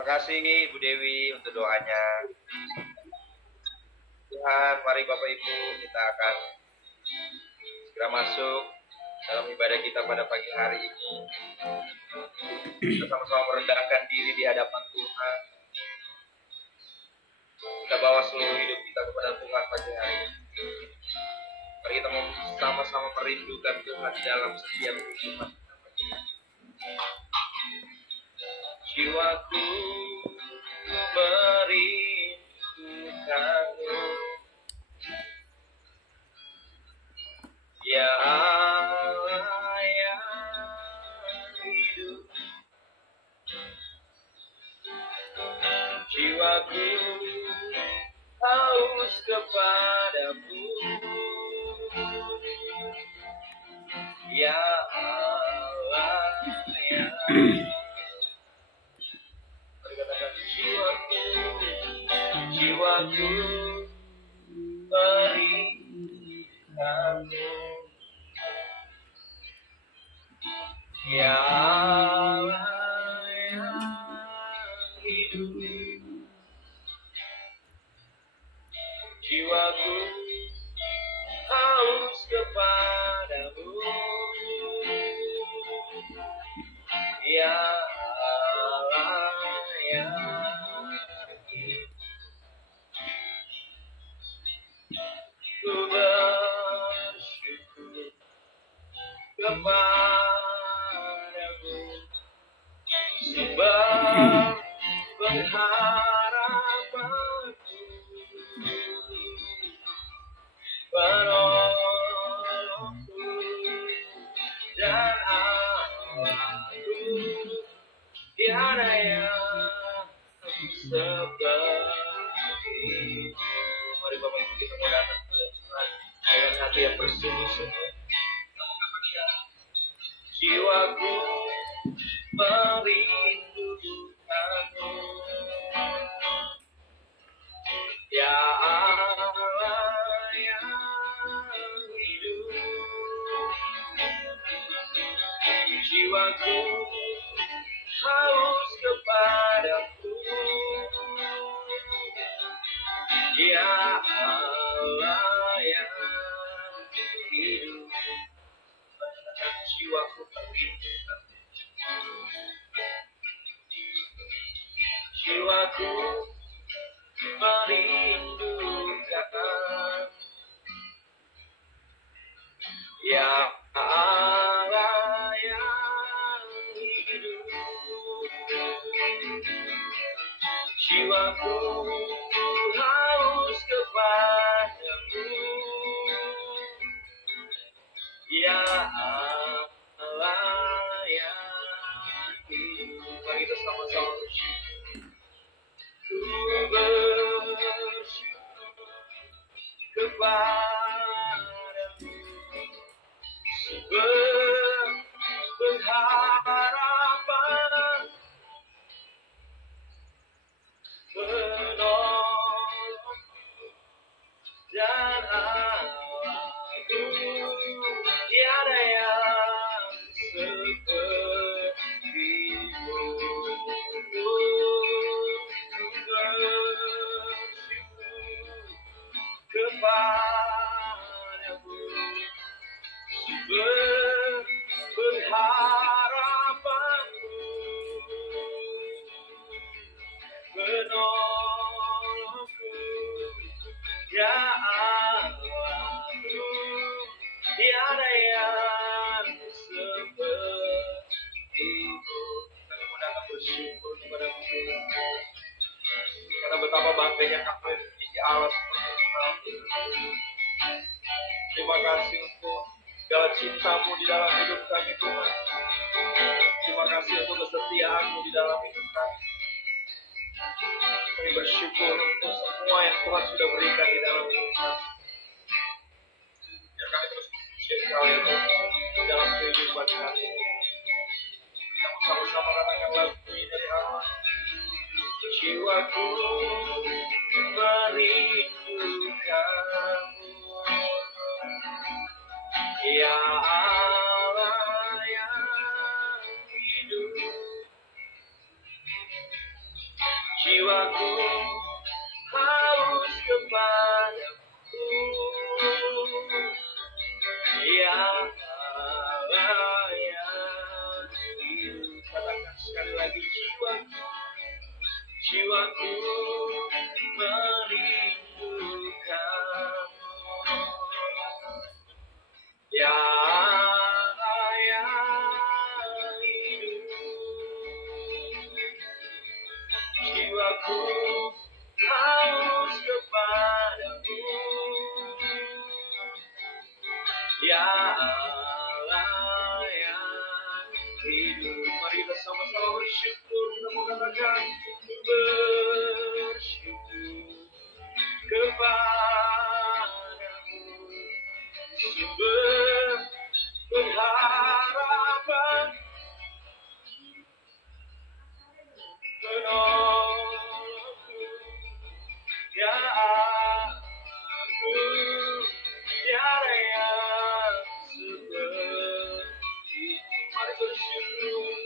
Terima kasih Bu Dewi untuk doanya. Tuhan, mari Bapak Ibu, kita akan segera masuk dalam ibadah kita pada pagi hari ini. Kita sama-sama merendahkan diri di hadapan Tuhan. Kita bawa seluruh hidup kita kepada Tuhan pagi hari ini. Mari kita sama-sama merindukan Tuhan di dalam setiap kehidupan kita pagi hari ini. Jiwaku merindukanmu, ya Allah yang hidup. Jiwaku haus kepadamu, ya Allah yang jiwaku merindukanmu, ya Allah yang hidup. Jiwaku haus kepadamu, ya Allah yang ku bersyukur kepadamu, sebab pengharapanku, penolongku dan Allahku, tiada yang seperti. Mari Bapak Ibu kita mau datang kepada Tuhan dengan hati yang bersungguh-sungguh. Jiwaku merindukanmu, ya Allah yang hidup. Jiwaku haus kepadamu, ya Allah yang hidup. Jiwaku merindukanmu, jiwaku merindukan, ya Allah yang hidup. Jiwaku haus kepadamu, ya Allah yang hidup. Mari kita sama-sama bersyukur. Ku bersyukur kepadamu, sebab pengharapan, penolongku dan Allahku, tiada yang sepertimu. Kepadamu, sebab pengharapanku, penolongku, ya Allahku, tiada yang sepertimu. Kami mau datang bersyukur kepada-Mu, karena betapa bangganya kami memiliki Allah seperti Engkau. Terima kasih untuk segala cinta-Mu di dalam hidup kami, Tuhan. Terima kasih untuk kesetiaan-Mu di dalam hidup kami. Kami bersyukur untuk semua yang Tuhan sudah berikan di dalam hidup kami. Biar kami terus mengucapkan Engkau ya Tuhan di dalam kehidupan kami. Kita bersama-sama katakan lagu ini dari Allah. Jiwaku merindukanmu, ya Allah yang hidup. jiwaku haus kepadamu. Ya Allah, ya hidup. Katakan sekali lagi, jiwaku merindukan. Ya hidup. Jiwaku haus kepadamu. Ya Allah, ya hidup. Mari kita sama-sama bersyukur. Kita mau katakan bersyukur kepadamu. Sumber pengharapan penolongku. Ya aku tiada yang seperti. Mari bersyukur,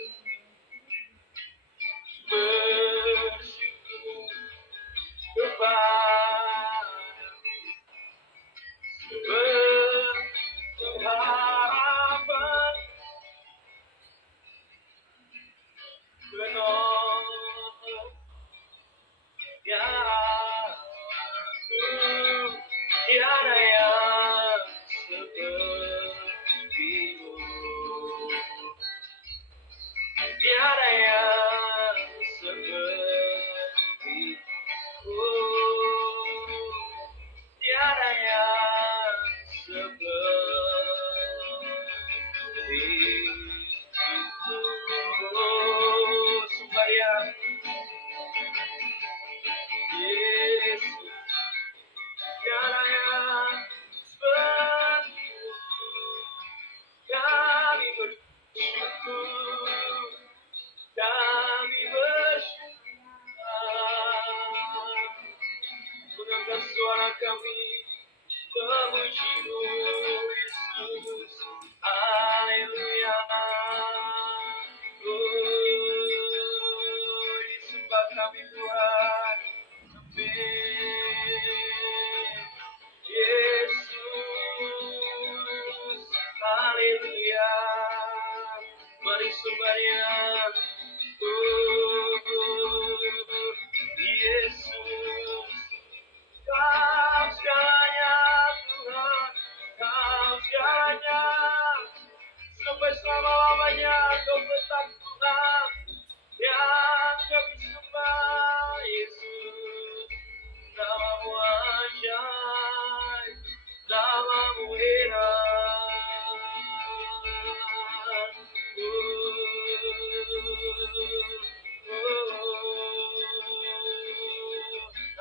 bersyukur kepadamu. Berharapan penolong. Ya aku tiada yang sepertimu. Tiada yang sepertimu. Tiada yang sepertimu. Sembahyang Yesus, tiada yang sepertimu. Kami bersyukur, kami bersyukur. Mengangkat suara kami memuji-Mu, Yesus. Haleluya. Disembah kami Tuhan. Amin. Yesus. Haleluya. Mari sembahyang. Yesus. Kau segalanya Tuhan, Kau segalanya. Sampai selama-lamanya Kau tetap Tuhan yang kami sembah. Yesus, nama-Mu ajaib, nama-Mu heran.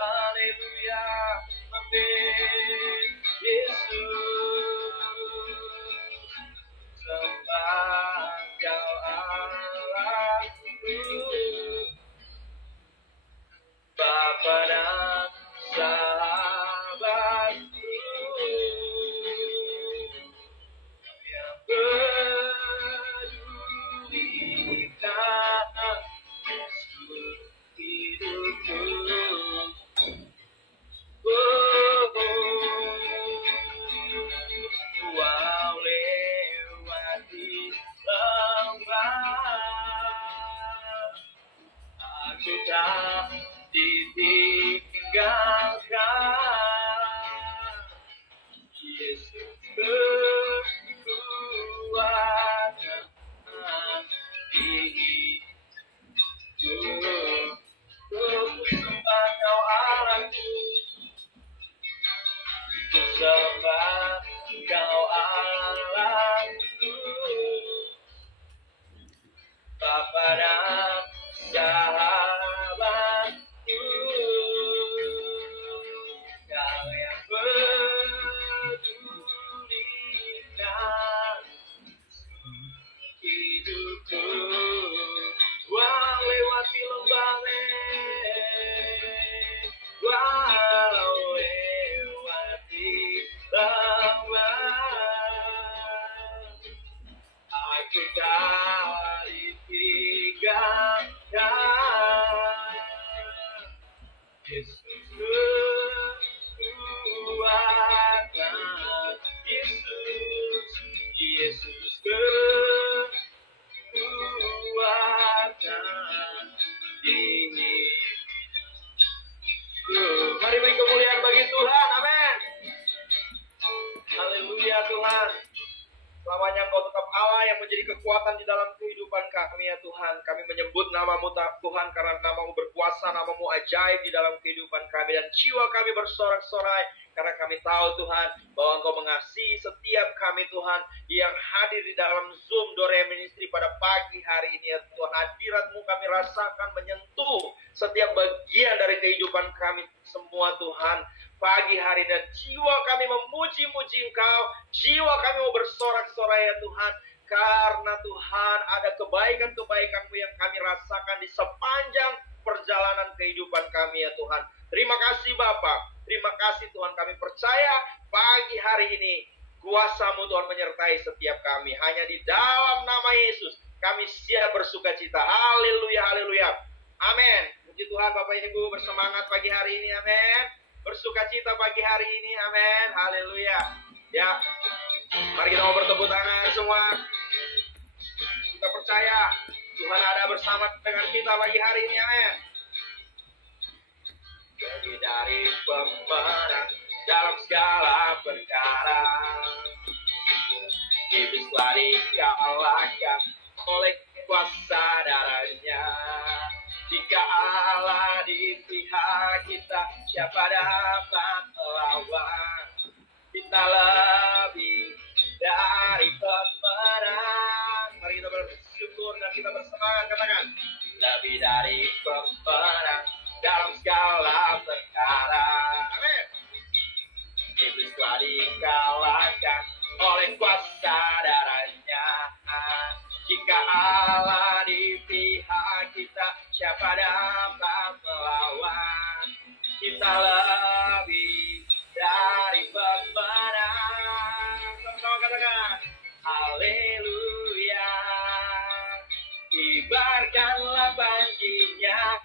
Haleluya, amin. Yesus, sembah Kau Allahku, Bapa dan sahabatku, yang pedulikan Yesus hidupku. Wow, lewati lembah, aku tak ditinggalkan. Yesus kekuatan di hidupku. Ku sembah Kau Allahku, ku sembah Kau Allahku, Bapa dan sahabatku, Yesus kekuatan, Yesus, Yesus kekuatan ini. Mari beri kemuliaan bagi Tuhan, amin. Haleluya Tuhan. Selamanya Engkau tetap Allah yang menjadi kekuatan di dalam kehidupan kami ya Tuhan. Kami menyebut nama-Mu Tuhan karena nama-Mu berkuasa, nama-Mu ajaib di dalam kehidupan kami. Dan jiwa kami bersorak-sorai karena kami tahu Tuhan bahwa Engkau mengasihi setiap kami Tuhan yang hadir di dalam Zoom Dore Ministry pada pagi hari ini ya Tuhan. Hadirat-Mu kami rasakan menyentuh setiap bagian dari kehidupan kami semua Tuhan. Pagi hari dan jiwa kami memuji-muji Engkau, jiwa kami mau bersorak-sorai ya Tuhan, karena Tuhan ada kebaikan-kebaikan-Mu yang kami rasakan di sepanjang perjalanan kehidupan kami ya Tuhan. Terima kasih Bapa, terima kasih Tuhan, kami percaya pagi hari ini kuasa-Mu Tuhan menyertai setiap kami. Hanya di dalam nama Yesus kami siap bersukacita. Haleluya, haleluya. Amin. Puji Tuhan Bapak Ibu, bersemangat pagi hari ini, amin. Bersukacita pagi hari ini, amin, haleluya. Ya, mari kita mau bertepuk tangan semua. Kita percaya Tuhan ada bersama dengan kita pagi hari ini, amin. Lebih dari pemenang dalam segala perkara, iblis telah dikalahkan oleh kuasa darahnya. Jika Allah di pihak kita, siapa dapat melawan? Kita lebih dari pemenang. Mari kita bersyukur dan kita bersemangat, katakan. Lebih dari pemenang dalam segala perkara. Amin. Iblis telah dikalahkan oleh kuasa darahnya. Jika Allah di pihak kita, siapa dapat melawan? Kita lebih dari pemenang. Sama-sama katakan, haleluya. Kibarkanlah panjinya,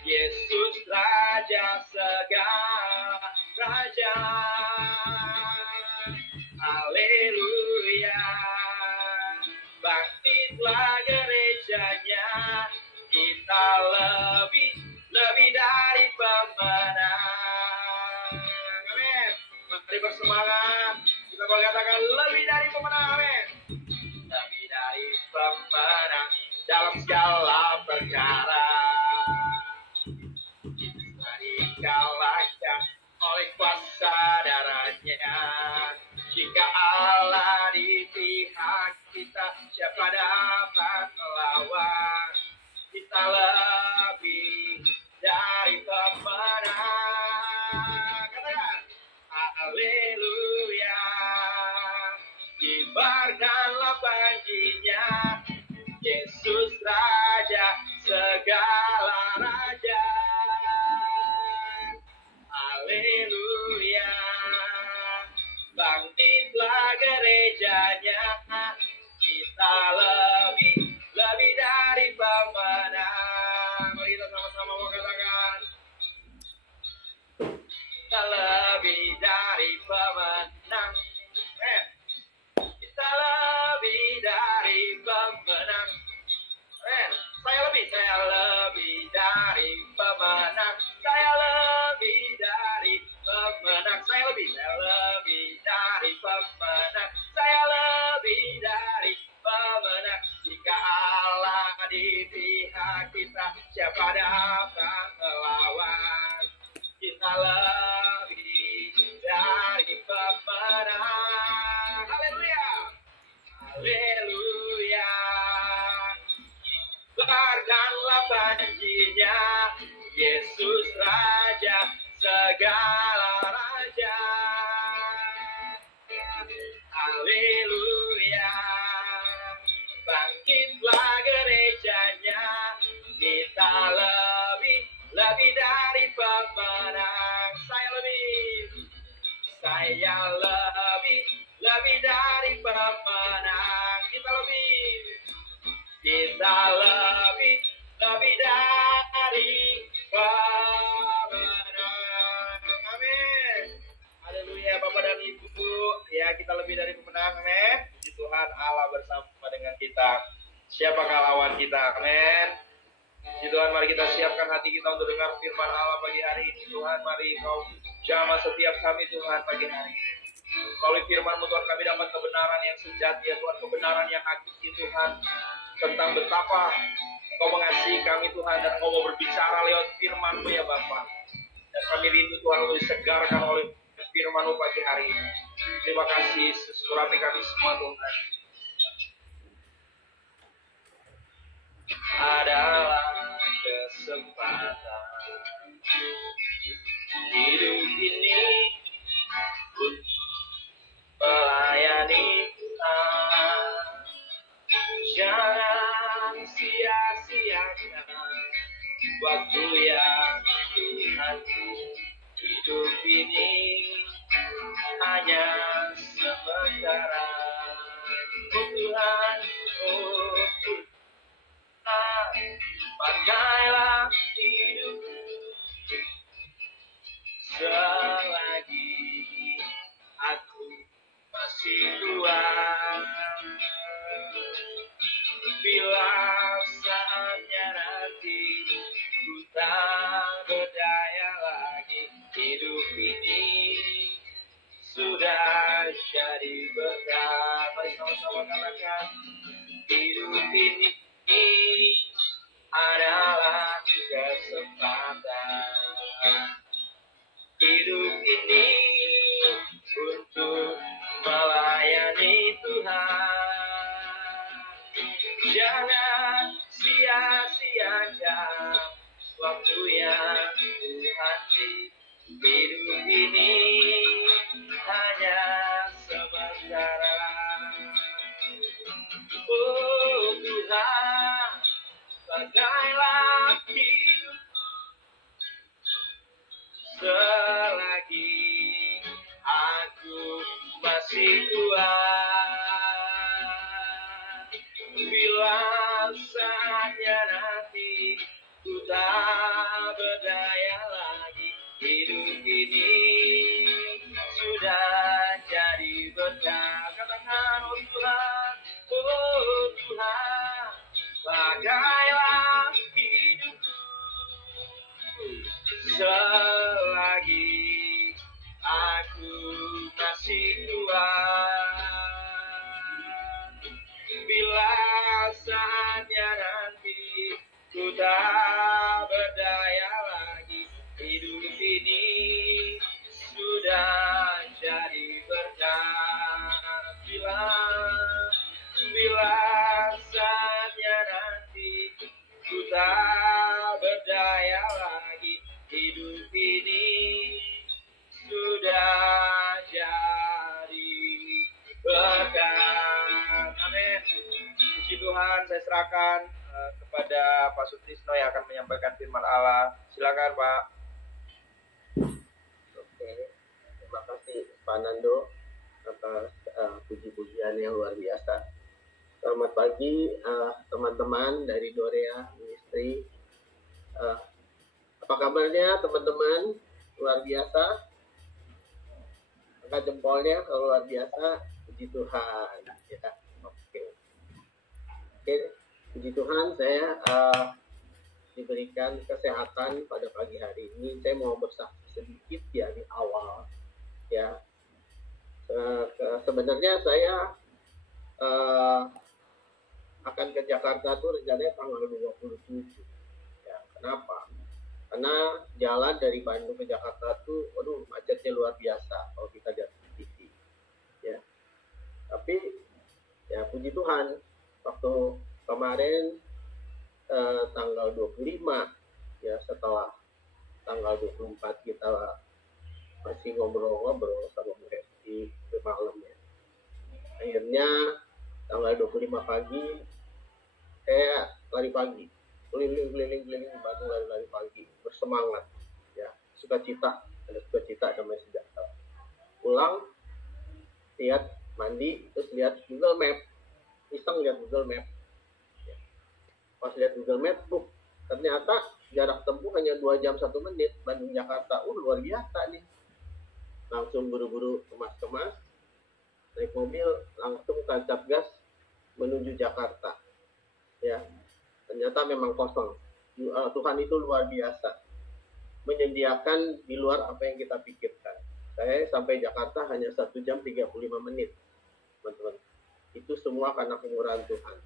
Yesus Raja segala raja. Haleluya. Bangkitlah gerejanya, kita lebih dari pemenang. Amin. Mari bersemangat. Kita boleh katakan lebih dari pemenang. Amin. Lebih dari pemenang dalam segala perkara. Kita dikalahkan oleh kuasa darahnya. Jika Allah di pihak kita, siapa dapat melawan? Kita lebih dari pemenang. Katakan, haleluya. Kibarkanlah panjinya, Yesus Raja segala raja. Haleluya. Bangkitlah gerejanya, kita lebih dari pemenang. Mari kita sama-sama mau katakan, kita lebih dari pemenang. Kita lebih dari pemenang. Saya lebih dari pemenang. Saya lebih dari pemenang. Saya lebih dari pemenang. Saya lebih dari pemenang. Jika Allah di pihak kita, siapa dapat melawan? Kita lebih dari pemenang. Haleluya. Haleluya. Biarkanlah panjinya, Yesus Raja segala raja. Haleluya. Bangkitlah gerejanya, kita lebih dari pemenang. Saya lebih dari pemenang. Kita lebih dari pemenang. Allah bersama dengan kita. Siapakah lawan kita? Amin. Tuhan, mari kita siapkan hati kita untuk dengar firman Allah pagi hari ini. Tuhan, mari Kau jamah setiap kami Tuhan pagi hari ini. Melalui firman-Mu Tuhan, kami dapat kebenaran yang sejati ya Tuhan, kebenaran yang hakiki Tuhan, tentang betapa Kau mengasihi kami Tuhan, dan Kau mau berbicara lewat firman-Mu ya Bapa. Dan kami rindu Tuhan untuk disegarkan oleh firman-Mu pagi hari ini. Terima kasih, sesurati kami semua Tuhan. Adalah kesempatan hidup ini untuk melayani Tuhan. Jangan sia-siakan waktu yang Tuhan. Hidup ini hanya sementara. Oh Tuhan, oh Tuhan, pakailah hidup selagi aku masih kuat. Bila saatnya nanti ku tak berdaya lagi, hidup ini sudah jadi berkah. Mari sama-sama katakan, hidup ini adalah kesempatan. Hidup ini untuk melayani Tuhan. Jangan sia-siakan waktu yang Tuhan beri. Hidup ini hanya sementara. Oh Tuhan, pakailah hidupku selagi aku masih kuat. Bila saatnya nanti ku tak berdaya lagi, hidup ini sudah jadi berkah. Katakan, oh Tuhan, oh Tuhan, pakailah hidupku selagi aku masih kuat. Bila saatnya nanti ku tak berdaya lagi, hidup ini sudah jadi berkah. Bila saatnya nanti ku tak berdaya lagi, hidup ini sudah jadi berkah. Amin. Puji Tuhan, saya serahkan kepada Pak Sutrisno yang akan menyampaikan firman Allah. Silakan Pak. Oke, terima kasih Pak Nando atas puji-pujian yang luar biasa. Selamat pagi teman-teman dari Dorea Ministry. Apa kabarnya teman-teman? Luar biasa. Angkat jempolnya kalau luar biasa. Puji Tuhan. Ya. Oke, puji Tuhan, saya diberikan kesehatan pada pagi hari ini. Saya mau bersaksi sedikit ya di awal. Ya, sebenarnya saya akan ke Jakarta tuh rencananya tanggal 27. Ya, kenapa? Karena jalan dari Bandung ke Jakarta tuh, waduh, macetnya luar biasa kalau kita lihat di TV. Ya, tapi ya puji Tuhan, waktu kemarin tanggal 25, ya setelah tanggal 24 kita masih ngobrol-ngobrol sama Bu Hesti malam ya. Akhirnya tanggal 25 pagi saya lari pagi, keliling Bandung, lari pagi, bersemangat ya, sukacita, ada sukacita namanya sejahtera. Pulang, lihat mandi, terus lihat Google Map, iseng lihat Google Map ya. Pas lihat Google Map, ternyata jarak tempuh hanya 2 jam 1 menit Bandung Jakarta. Luar biasa nih. Langsung buru-buru kemas-kemas, naik mobil, langsung tancap gas menuju Jakarta. Ya, ternyata memang kosong. Tuhan itu luar biasa, menyediakan di luar apa yang kita pikirkan. Saya sampai Jakarta hanya 1 jam 35 menit, teman-teman. Itu semua karena kemurahan Tuhan.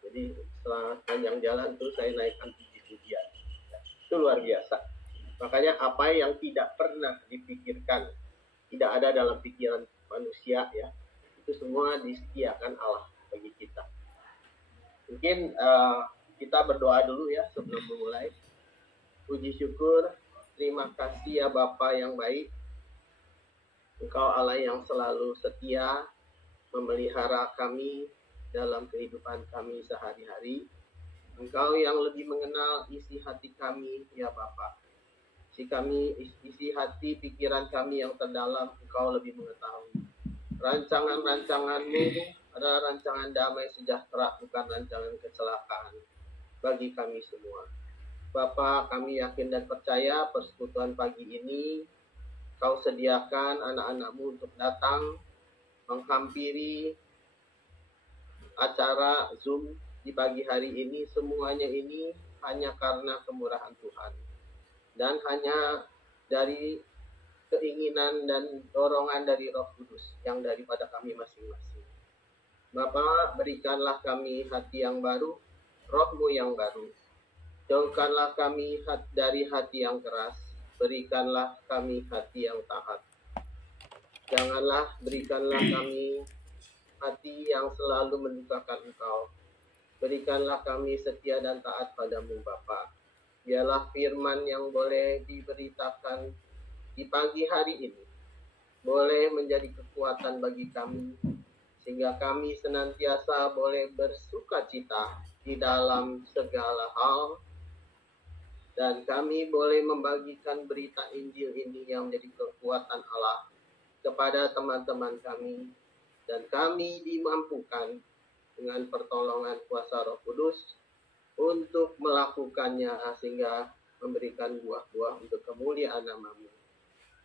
Jadi setelah panjang jalan terus saya naikkan puji-pujian. Itu luar biasa. Makanya apa yang tidak pernah dipikirkan, tidak ada dalam pikiran manusia, ya, itu semua disediakan Allah bagi kita. Mungkin kita berdoa dulu ya sebelum memulai. Puji syukur, terima kasih ya Bapa yang baik. Engkau Allah yang selalu setia memelihara kami dalam kehidupan kami sehari-hari. Engkau yang lebih mengenal isi hati kami ya Bapa. Isi hati pikiran kami yang terdalam, Engkau lebih mengetahui. Rancangan-rancangan-Mu adalah rancangan damai sejahtera, bukan rancangan kecelakaan bagi kami semua. Bapa, kami yakin dan percaya persekutuan pagi ini Kau sediakan anak-anak-Mu untuk datang menghampiri acara Zoom di pagi hari ini. Semuanya ini hanya karena kemurahan Tuhan dan hanya dari keinginan dan dorongan dari Roh Kudus yang daripada kami masing-masing. Bapa, berikanlah kami hati yang baru, Roh-Mu yang baru. Jauhkanlah kami dari hati yang keras, berikanlah kami hati yang taat. Berikanlah kami hati yang selalu mendukakan Engkau. Berikanlah kami setia dan taat padamu Bapa. Biarlah firman yang boleh diberitakan di pagi hari ini boleh menjadi kekuatan bagi kami, sehingga kami senantiasa boleh bersukacita di dalam segala hal, dan kami boleh membagikan berita Injil ini yang menjadi kekuatan Allah kepada teman-teman kami, dan kami dimampukan dengan pertolongan kuasa Roh Kudus untuk melakukannya sehingga memberikan buah-buah untuk kemuliaan nama-Mu.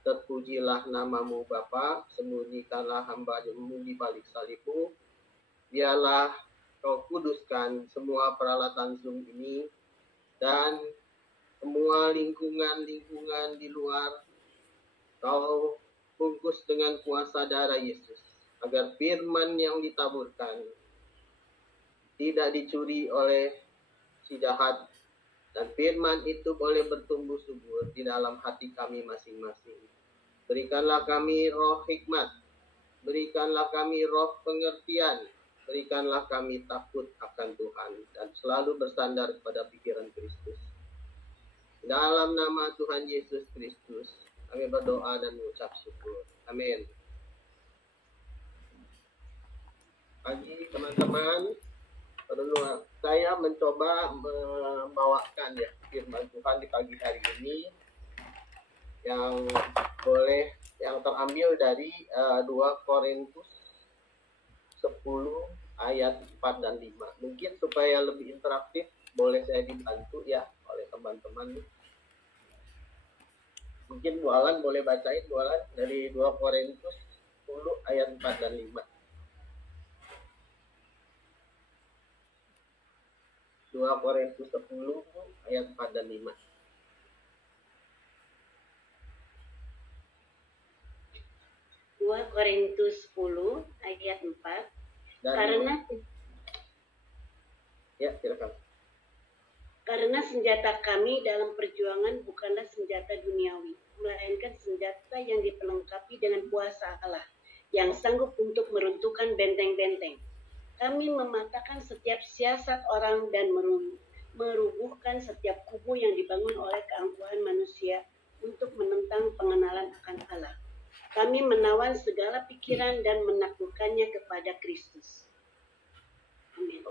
Terpujilah nama-Mu Bapa, sembunyikanlah hamba-Mu di balik salib-Mu. Biarlah Kau kuduskan semua peralatan Zoom ini dan semua lingkungan-lingkungan di luar. Kau bungkus dengan kuasa darah Yesus, agar firman yang ditaburkan tidak dicuri oleh si jahat, dan firman itu boleh bertumbuh subur di dalam hati kami masing-masing. Berikanlah kami roh hikmat, berikanlah kami roh pengertian, berikanlah kami takut akan Tuhan, dan selalu bersandar kepada pikiran Kristus. Dalam nama Tuhan Yesus Kristus, kami berdoa dan mengucap syukur. Amin. Pagi teman-teman, saya mencoba membawakan ya firman Tuhan di pagi hari ini yang terambil dari 2 Korintus 10 ayat 4 dan 5. Mungkin supaya lebih interaktif boleh saya dibantu ya oleh teman-teman. Mungkin Bu Alan boleh bacain, Bu Alan, dari 2 Korintus 10 ayat 4 dan 5. 2 Korintus 10 ayat 4 dan 5. Korintus 10 ayat 4. Karena senjata kami dalam perjuangan bukanlah senjata duniawi, melainkan senjata yang diperlengkapi dengan kuasa Allah, yang sanggup untuk meruntuhkan benteng-benteng. Kami mematahkan setiap siasat orang dan merubuhkan setiap kubu yang dibangun oleh keangkuhan manusia untuk menentang pengenalan akan Allah. Kami menawan segala pikiran dan menaklukkannya kepada Kristus. Amin.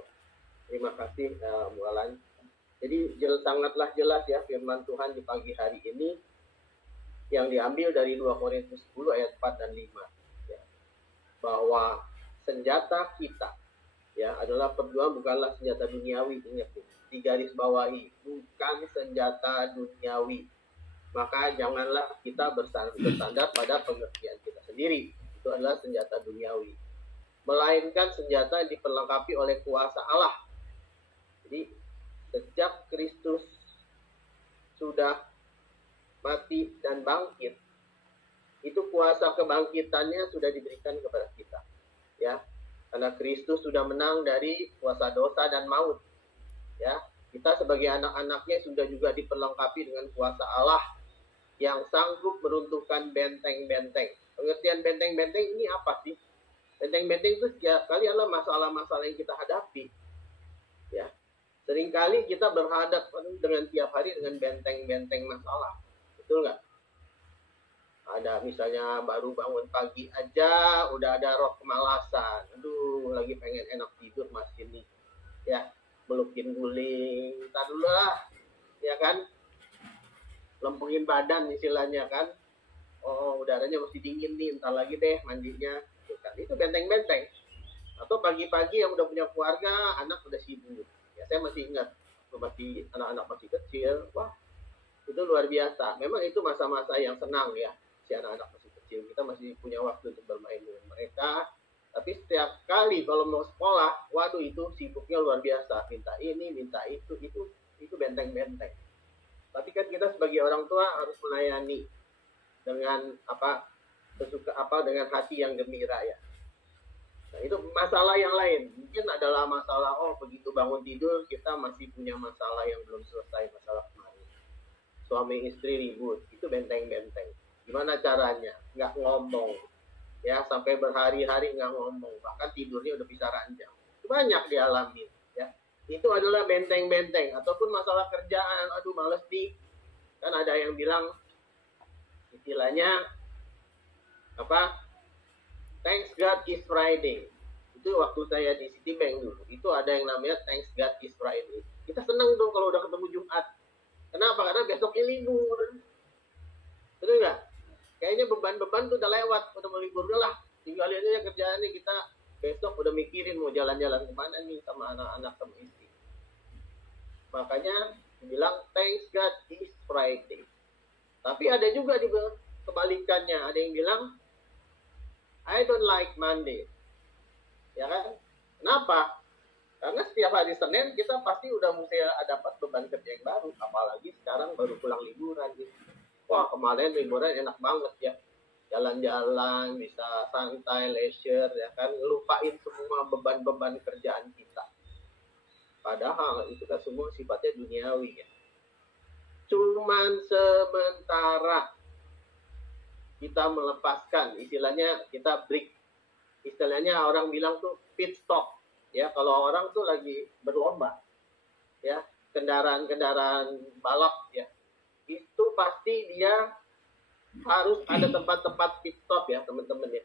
Terima kasih Bu Alan. Jadi sangatlah jelas ya firman Tuhan di pagi hari ini yang diambil dari 2 Korintus 10 ayat 4 dan 5. Ya, bahwa senjata kita ya adalah perjuangan bukanlah senjata duniawi. Ingat, digaris bawahi, bukan senjata duniawi. Maka janganlah kita bersandar pada pengertian kita sendiri. Itu adalah senjata duniawi. melainkan senjata yang diperlengkapi oleh kuasa Allah. Jadi sejak Kristus sudah mati dan bangkit, itu kuasa kebangkitannya sudah diberikan kepada kita, ya. Karena Kristus sudah menang dari kuasa dosa dan maut, ya. Kita sebagai anak-anaknya sudah juga diperlengkapi dengan kuasa Allah yang sanggup meruntuhkan benteng-benteng. Pengertian benteng-benteng ini apa sih? Benteng-benteng itu setiap kali adalah masalah-masalah yang kita hadapi, ya. Seringkali kita berhadapan dengan tiap hari dengan benteng-benteng masalah, betul nggak? Ada misalnya baru bangun pagi aja udah ada roh kemalasan, aduh lagi pengen enak tidur masih nih, ya, melukin guling, entar dulu lah, ya kan, lempengin badan istilahnya kan, oh udaranya masih dingin nih, entar lagi deh mandinya, itu benteng-benteng. Atau pagi-pagi yang udah punya keluarga, anak udah sibuk. Ya, saya masih ingat, masih anak-anak masih kecil, wah itu luar biasa. Memang itu masa-masa yang senang ya, si anak-anak masih kecil, kita masih punya waktu untuk bermain dengan mereka. Tapi setiap kali kalau mau sekolah, waduh itu sibuknya luar biasa, minta ini, minta itu benteng-benteng. Tapi kan kita sebagai orang tua harus melayani dengan dengan hati yang gembira ya. Nah, itu masalah yang lain. Mungkin adalah masalah, begitu bangun tidur kita masih punya masalah yang belum selesai, masalah kemarin. Suami istri ribut, itu benteng-benteng. Gimana caranya? Nggak ngomong. Ya, sampai berhari-hari nggak ngomong. Bahkan tidurnya udah bisa ranjang. Itu banyak dialami. Ya. Itu adalah benteng-benteng. Ataupun masalah kerjaan, aduh males nih. Kan ada yang bilang, istilahnya, Thanks God is Friday. Itu waktu saya di Citibank dulu. Itu ada yang namanya Thanks God is Friday. Kita senang dong kalau udah ketemu Jumat. Kenapa? Karena besoknya libur. Betul nggak? Kayaknya beban-beban tuh udah lewat. Udah mau libur udah lah. Tinggal aja kerjaannya kita besok udah mikirin mau jalan-jalan kemana nih sama anak-anak sama istri. Makanya bilang Thanks God is Friday. Tapi ada juga di kebalikannya. Ada yang bilang I don't like Monday. Ya kan? Kenapa? Karena setiap hari Senin kita pasti udah mesti dapat beban kerja yang baru. Apalagi sekarang baru pulang liburan gitu. Wah, kemarin liburan enak banget ya. Jalan-jalan, bisa santai, leisure, ya kan? Lupain semua beban-beban kerjaan kita. Padahal itu kan semua sifatnya duniawi ya. Cuman sementara kita melepaskan, istilahnya kita break, istilahnya orang bilang tuh pit stop, ya kalau orang tuh lagi berlomba, ya kendaraan balap, ya itu pasti dia harus ada tempat-tempat pit stop ya teman-teman ya.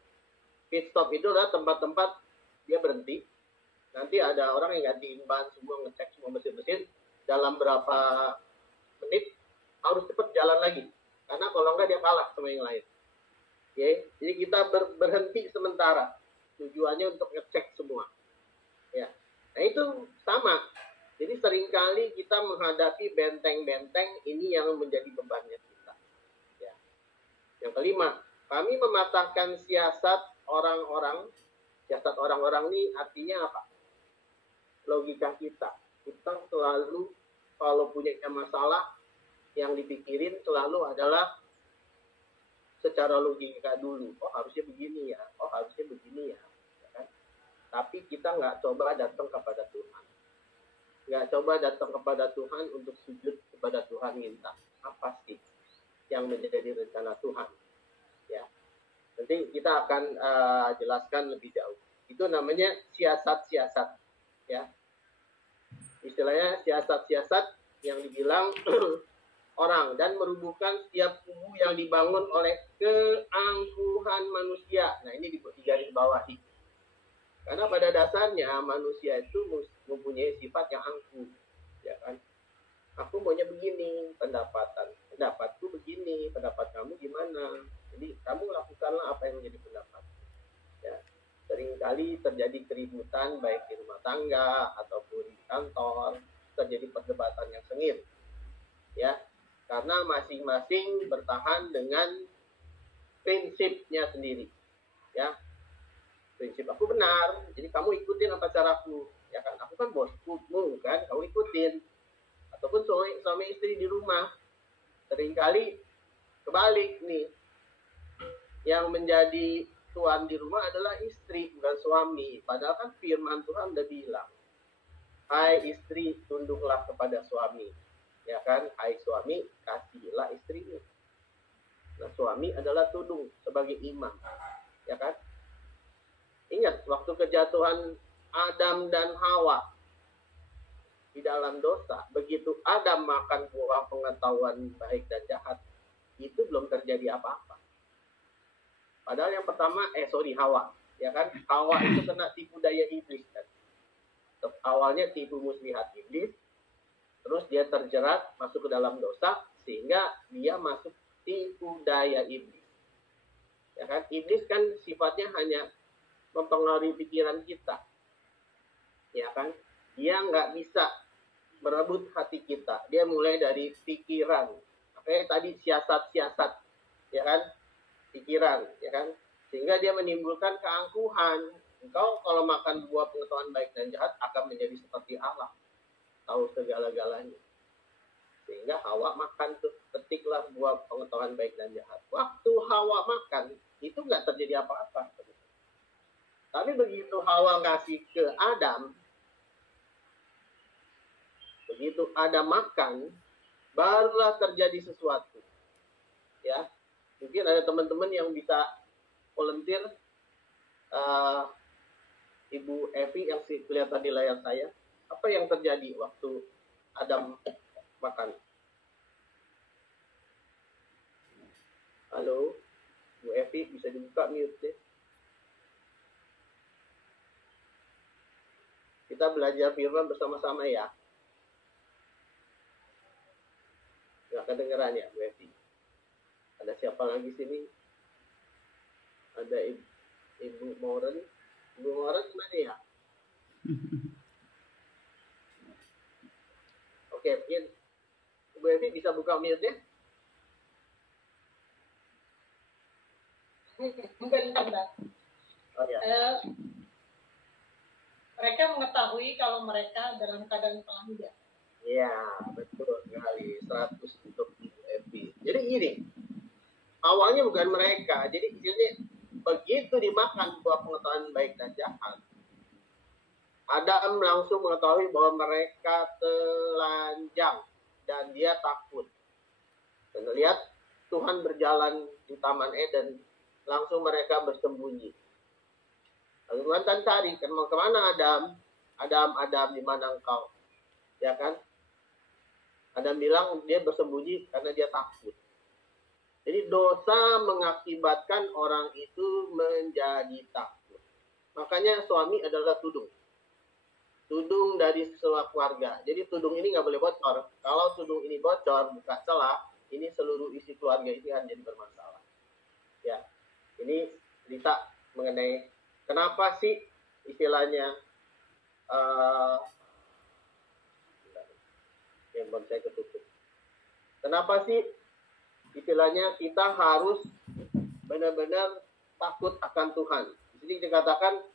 Pit stop itu adalah tempat-tempat dia berhenti, nanti ada orang yang gantiin ban semua, ngecek semua mesin-mesin, dalam berapa menit harus cepat jalan lagi, karena kalau enggak dia kalah sama yang lain. Okay. Jadi kita berhenti sementara, tujuannya untuk ngecek semua. Ya, nah itu sama. Jadi seringkali kita menghadapi benteng-benteng ini yang menjadi bebannya kita. Ya. Yang kelima, kami mematahkan siasat orang-orang. Siasat orang-orang ini artinya apa? Logika kita. Kita selalu kalau punya masalah yang dipikirin selalu adalah secara logika dulu, harusnya begini ya, harusnya begini ya, kan? Tapi kita nggak coba datang kepada Tuhan, nggak coba datang kepada Tuhan untuk sujud kepada Tuhan, minta apa sih yang menjadi rencana Tuhan, ya. Nanti kita akan jelaskan lebih jauh. Itu namanya siasat-siasat, ya. Istilahnya siasat-siasat yang dibilang orang dan merubuhkan setiap kubu yang dibangun oleh keangkuhan manusia. Nah, ini digaris bawahi. Karena pada dasarnya manusia itu mempunyai sifat yang angkuh, ya kan? Aku maunya begini, pendapatku begini, pendapat kamu gimana? Jadi kamu lakukanlah apa yang menjadi pendapat. Ya, seringkali terjadi keributan baik di rumah tangga ataupun di kantor, terjadi perdebatan yang sengit. Ya. Karena masing-masing bertahan dengan prinsipnya sendiri, ya. prinsip aku benar, jadi kamu ikutin apa caraku, ya kan? Aku kan bosmu kan, kamu ikutin. Ataupun suami istri di rumah, seringkali kebalik nih, yang menjadi tuan di rumah adalah istri bukan suami. Padahal kan firman Tuhan udah bilang, hai istri tunduklah kepada suami, ya kan? Hai suami kasihilah istrimu. Nah, suami adalah tudung sebagai imam, ya kan? Ingat waktu kejatuhan Adam dan Hawa di dalam dosa, begitu Adam makan buah pengetahuan baik dan jahat, itu belum terjadi apa-apa. Padahal yang pertama, Hawa, ya kan? Hawa itu kena tipu daya iblis kan. Awalnya tipu muslihat iblis, terus dia terjerat masuk ke dalam dosa, sehingga dia masuk tipu daya iblis. Ya kan? Iblis kan sifatnya hanya mempengaruhi pikiran kita, ya kan? Dia nggak bisa merebut hati kita. Dia mulai dari pikiran. Makanya tadi siasat-siasat, ya kan? Pikiran, ya kan? Sehingga dia menimbulkan keangkuhan. Engkau kalau makan buah pengetahuan baik dan jahat akan menjadi seperti Allah, tahu segala-galanya. Sehingga Hawa makan tuh, petiklah buah pengetahuan baik dan jahat. Waktu Hawa makan, itu nggak terjadi apa-apa. Tapi begitu Hawa kasih ke Adam, begitu Adam makan, barulah terjadi sesuatu. Ya, mungkin ada teman-teman yang bisa volunteer, Ibu Evi yang kelihatan di layar saya, apa yang terjadi waktu Adam makan? Halo, Bu Evi, bisa dibuka mute-nya? Kita belajar firman bersama-sama ya. Nggak kedengeran ya, Bu Evi? Ada siapa lagi sini? Ada Ibu Moren. Ibu Moren gimana ya? Oke, mungkin Bu Evi bisa buka mute-nya? Bentar. Oh ya. Mereka mengetahui kalau mereka dalam keadaan telanjang. Iya, betul sekali. 100 untuk Ibu Evi. Jadi gini, awalnya bukan mereka. Jadi begitu dimakan buah pengetahuan baik dan jahat, Adam langsung mengetahui bahwa mereka telanjang dan dia takut. Dan lihat Tuhan berjalan di Taman Eden, langsung mereka bersembunyi. Lalu Tuhan cari, kemana Adam? Adam, di mana engkau? Ya kan? Adam bilang dia bersembunyi karena dia takut. Jadi dosa mengakibatkan orang itu menjadi takut. Makanya suami adalah tudung. Tudung dari sebuah keluarga. Jadi tudung ini nggak boleh bocor. Kalau tudung ini bocor, buka celah, ini seluruh isi keluarga itu akan jadi bermasalah. Ya, ini cerita mengenai kenapa sih istilahnya handphone saya ketutup. Kenapa sih istilahnya kita harus benar-benar takut akan Tuhan? Jadi dikatakan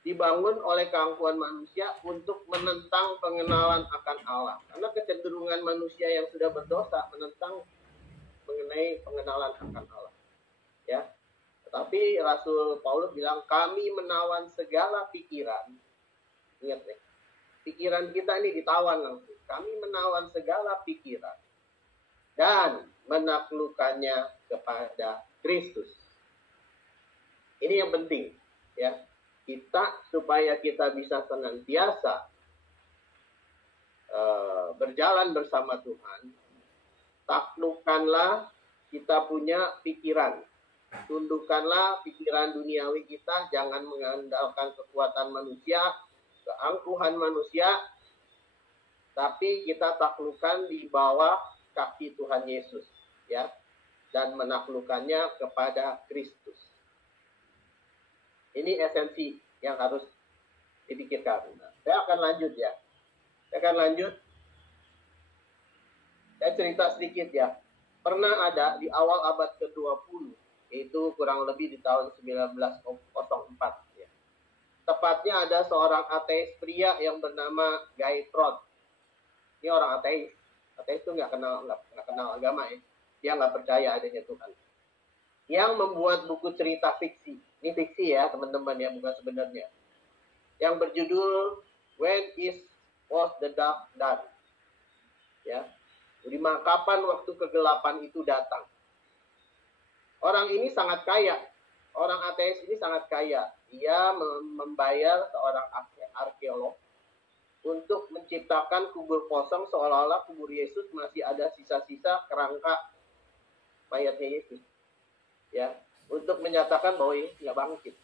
dibangun oleh keangkuhan manusia untuk menentang pengenalan akan Allah. Karena kecenderungan manusia yang sudah berdosa menentang mengenai pengenalan akan Allah. Ya. Tetapi Rasul Paulus bilang kami menawan segala pikiran. Ingat nih. Pikiran kita ini ditawan langsung. Kami menawan segala pikiran dan menaklukkannya kepada Kristus. Ini yang penting, ya. Supaya kita bisa senantiasa berjalan bersama Tuhan, taklukkanlah kita punya pikiran. Tundukkanlah pikiran duniawi kita, jangan mengandalkan kekuatan manusia, keangkuhan manusia, tapi kita taklukkan di bawah kaki Tuhan Yesus, ya, dan menaklukkannya kepada Kristus. Ini esensi yang harus dipikirkan. Saya akan lanjut ya. Saya cerita sedikit ya. Pernah ada di awal abad ke-20 Itu kurang lebih di tahun 1904 ya. Tepatnya ada seorang ateis pria yang bernama Gaitron. Ini orang ateis. Ateis itu nggak kenal agama ya. Dia nggak percaya adanya Tuhan. Yang membuat buku cerita fiksi. Ini fiksi ya teman-teman ya, bukan sebenarnya. Yang berjudul When Was the Dark Done? Ya. Jadi kapan waktu kegelapan itu datang? Orang ini sangat kaya. Orang ateis ini sangat kaya. Dia membayar seorang arkeolog untuk menciptakan kubur kosong seolah-olah kubur Yesus masih ada sisa-sisa kerangka mayatnya Yesus. Ya, untuk menyatakan bahwa Yesus nggak bangkit.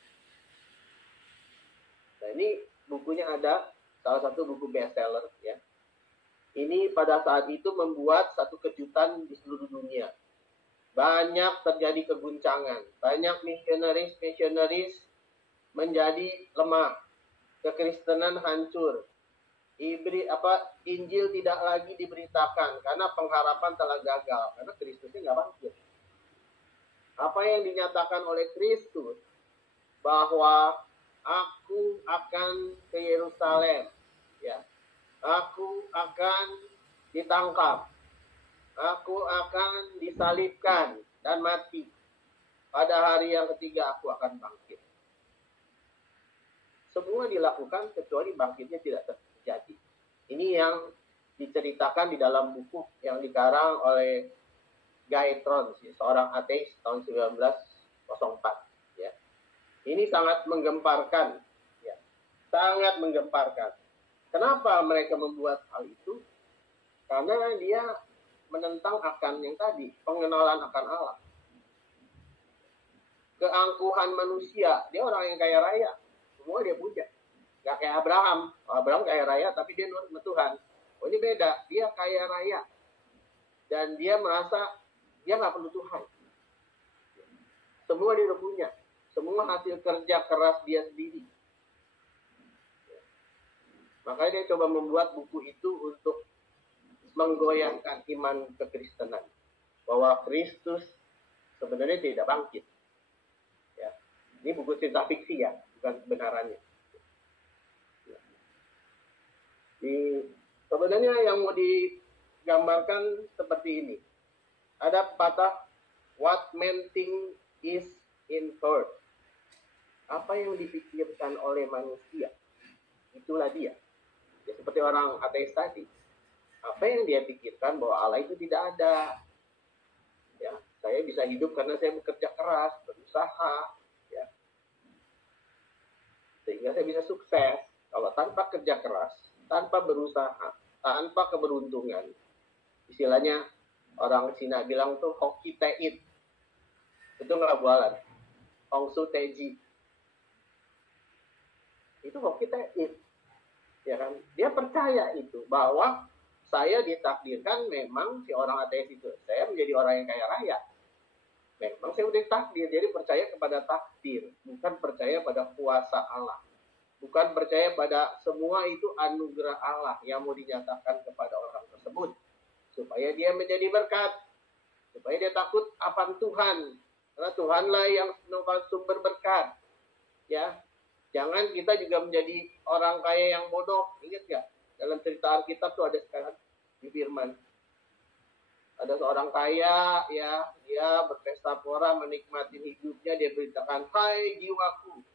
Nah, ini bukunya ada, salah satu buku bestseller ya. Ini pada saat itu membuat satu kejutan di seluruh dunia. Banyak terjadi keguncangan, banyak misionaris menjadi lemah, kekristenan hancur, Injil tidak lagi diberitakan karena pengharapan telah gagal, karena Kristusnya nggak bangkit. Apa yang dinyatakan oleh Kristus bahwa aku akan ke Yerusalem, ya, aku akan ditangkap, aku akan disalibkan dan mati. Pada hari yang ketiga aku akan bangkit. Semua dilakukan kecuali bangkitnya tidak terjadi. Ini yang diceritakan di dalam buku yang dikarang oleh Gaitron, seorang ateis tahun 1904. Ya. Ini sangat menggemparkan. Ya. Sangat menggemparkan. Kenapa mereka membuat hal itu? Karena dia menentang akan yang tadi, pengenalan akan Allah. Keangkuhan manusia, dia orang yang kaya raya, semua dia punya. Gak kayak Abraham. Abraham kaya raya tapi dia nurut sama Tuhan. Oh, ini beda, dia kaya raya. Dan dia merasa dia gak perlu Tuhan. Semua dia udah punya. Semua hasil kerja keras dia sendiri. Makanya dia coba membuat buku itu untuk menggoyangkan iman kekristenan, bahwa Kristus sebenarnya tidak bangkit. Ya. Ini buku cerita fiksi ya, bukan kebenarannya. Ya. Sebenarnya yang mau digambarkan seperti ini. Ada patah, what men think is inferred. Apa yang dipikirkan oleh manusia, itulah dia. Ya, seperti orang ateis tadi. Apa yang dia pikirkan bahwa Allah itu tidak ada. Ya, saya bisa hidup karena saya bekerja keras, berusaha, ya. Sehingga saya bisa sukses. Kalau tanpa kerja keras, tanpa berusaha, tanpa keberuntungan, istilahnya orang Cina bilang tuh hoki teit. Itu nggak bualan. Hongsu teji. Itu hoki teit. Ya kan? Dia percaya itu bahwa saya ditakdirkan memang si orang ateis itu. Saya menjadi orang yang kaya raya. Memang saya udah takdir. Jadi percaya kepada takdir. Bukan percaya pada kuasa Allah. Bukan percaya pada semua itu anugerah Allah yang mau dinyatakan kepada orang tersebut. Supaya dia menjadi berkat. Supaya dia takut akan Tuhan. Karena Tuhanlah yang sumber berkat. Ya. Jangan kita juga menjadi orang kaya yang bodoh. Ingat gak? Dalam cerita Alkitab tuh ada sekarang di Firman. Ada seorang kaya, ya, dia berpesta pora, menikmati hidupnya, dia beritakan, hai jiwaku,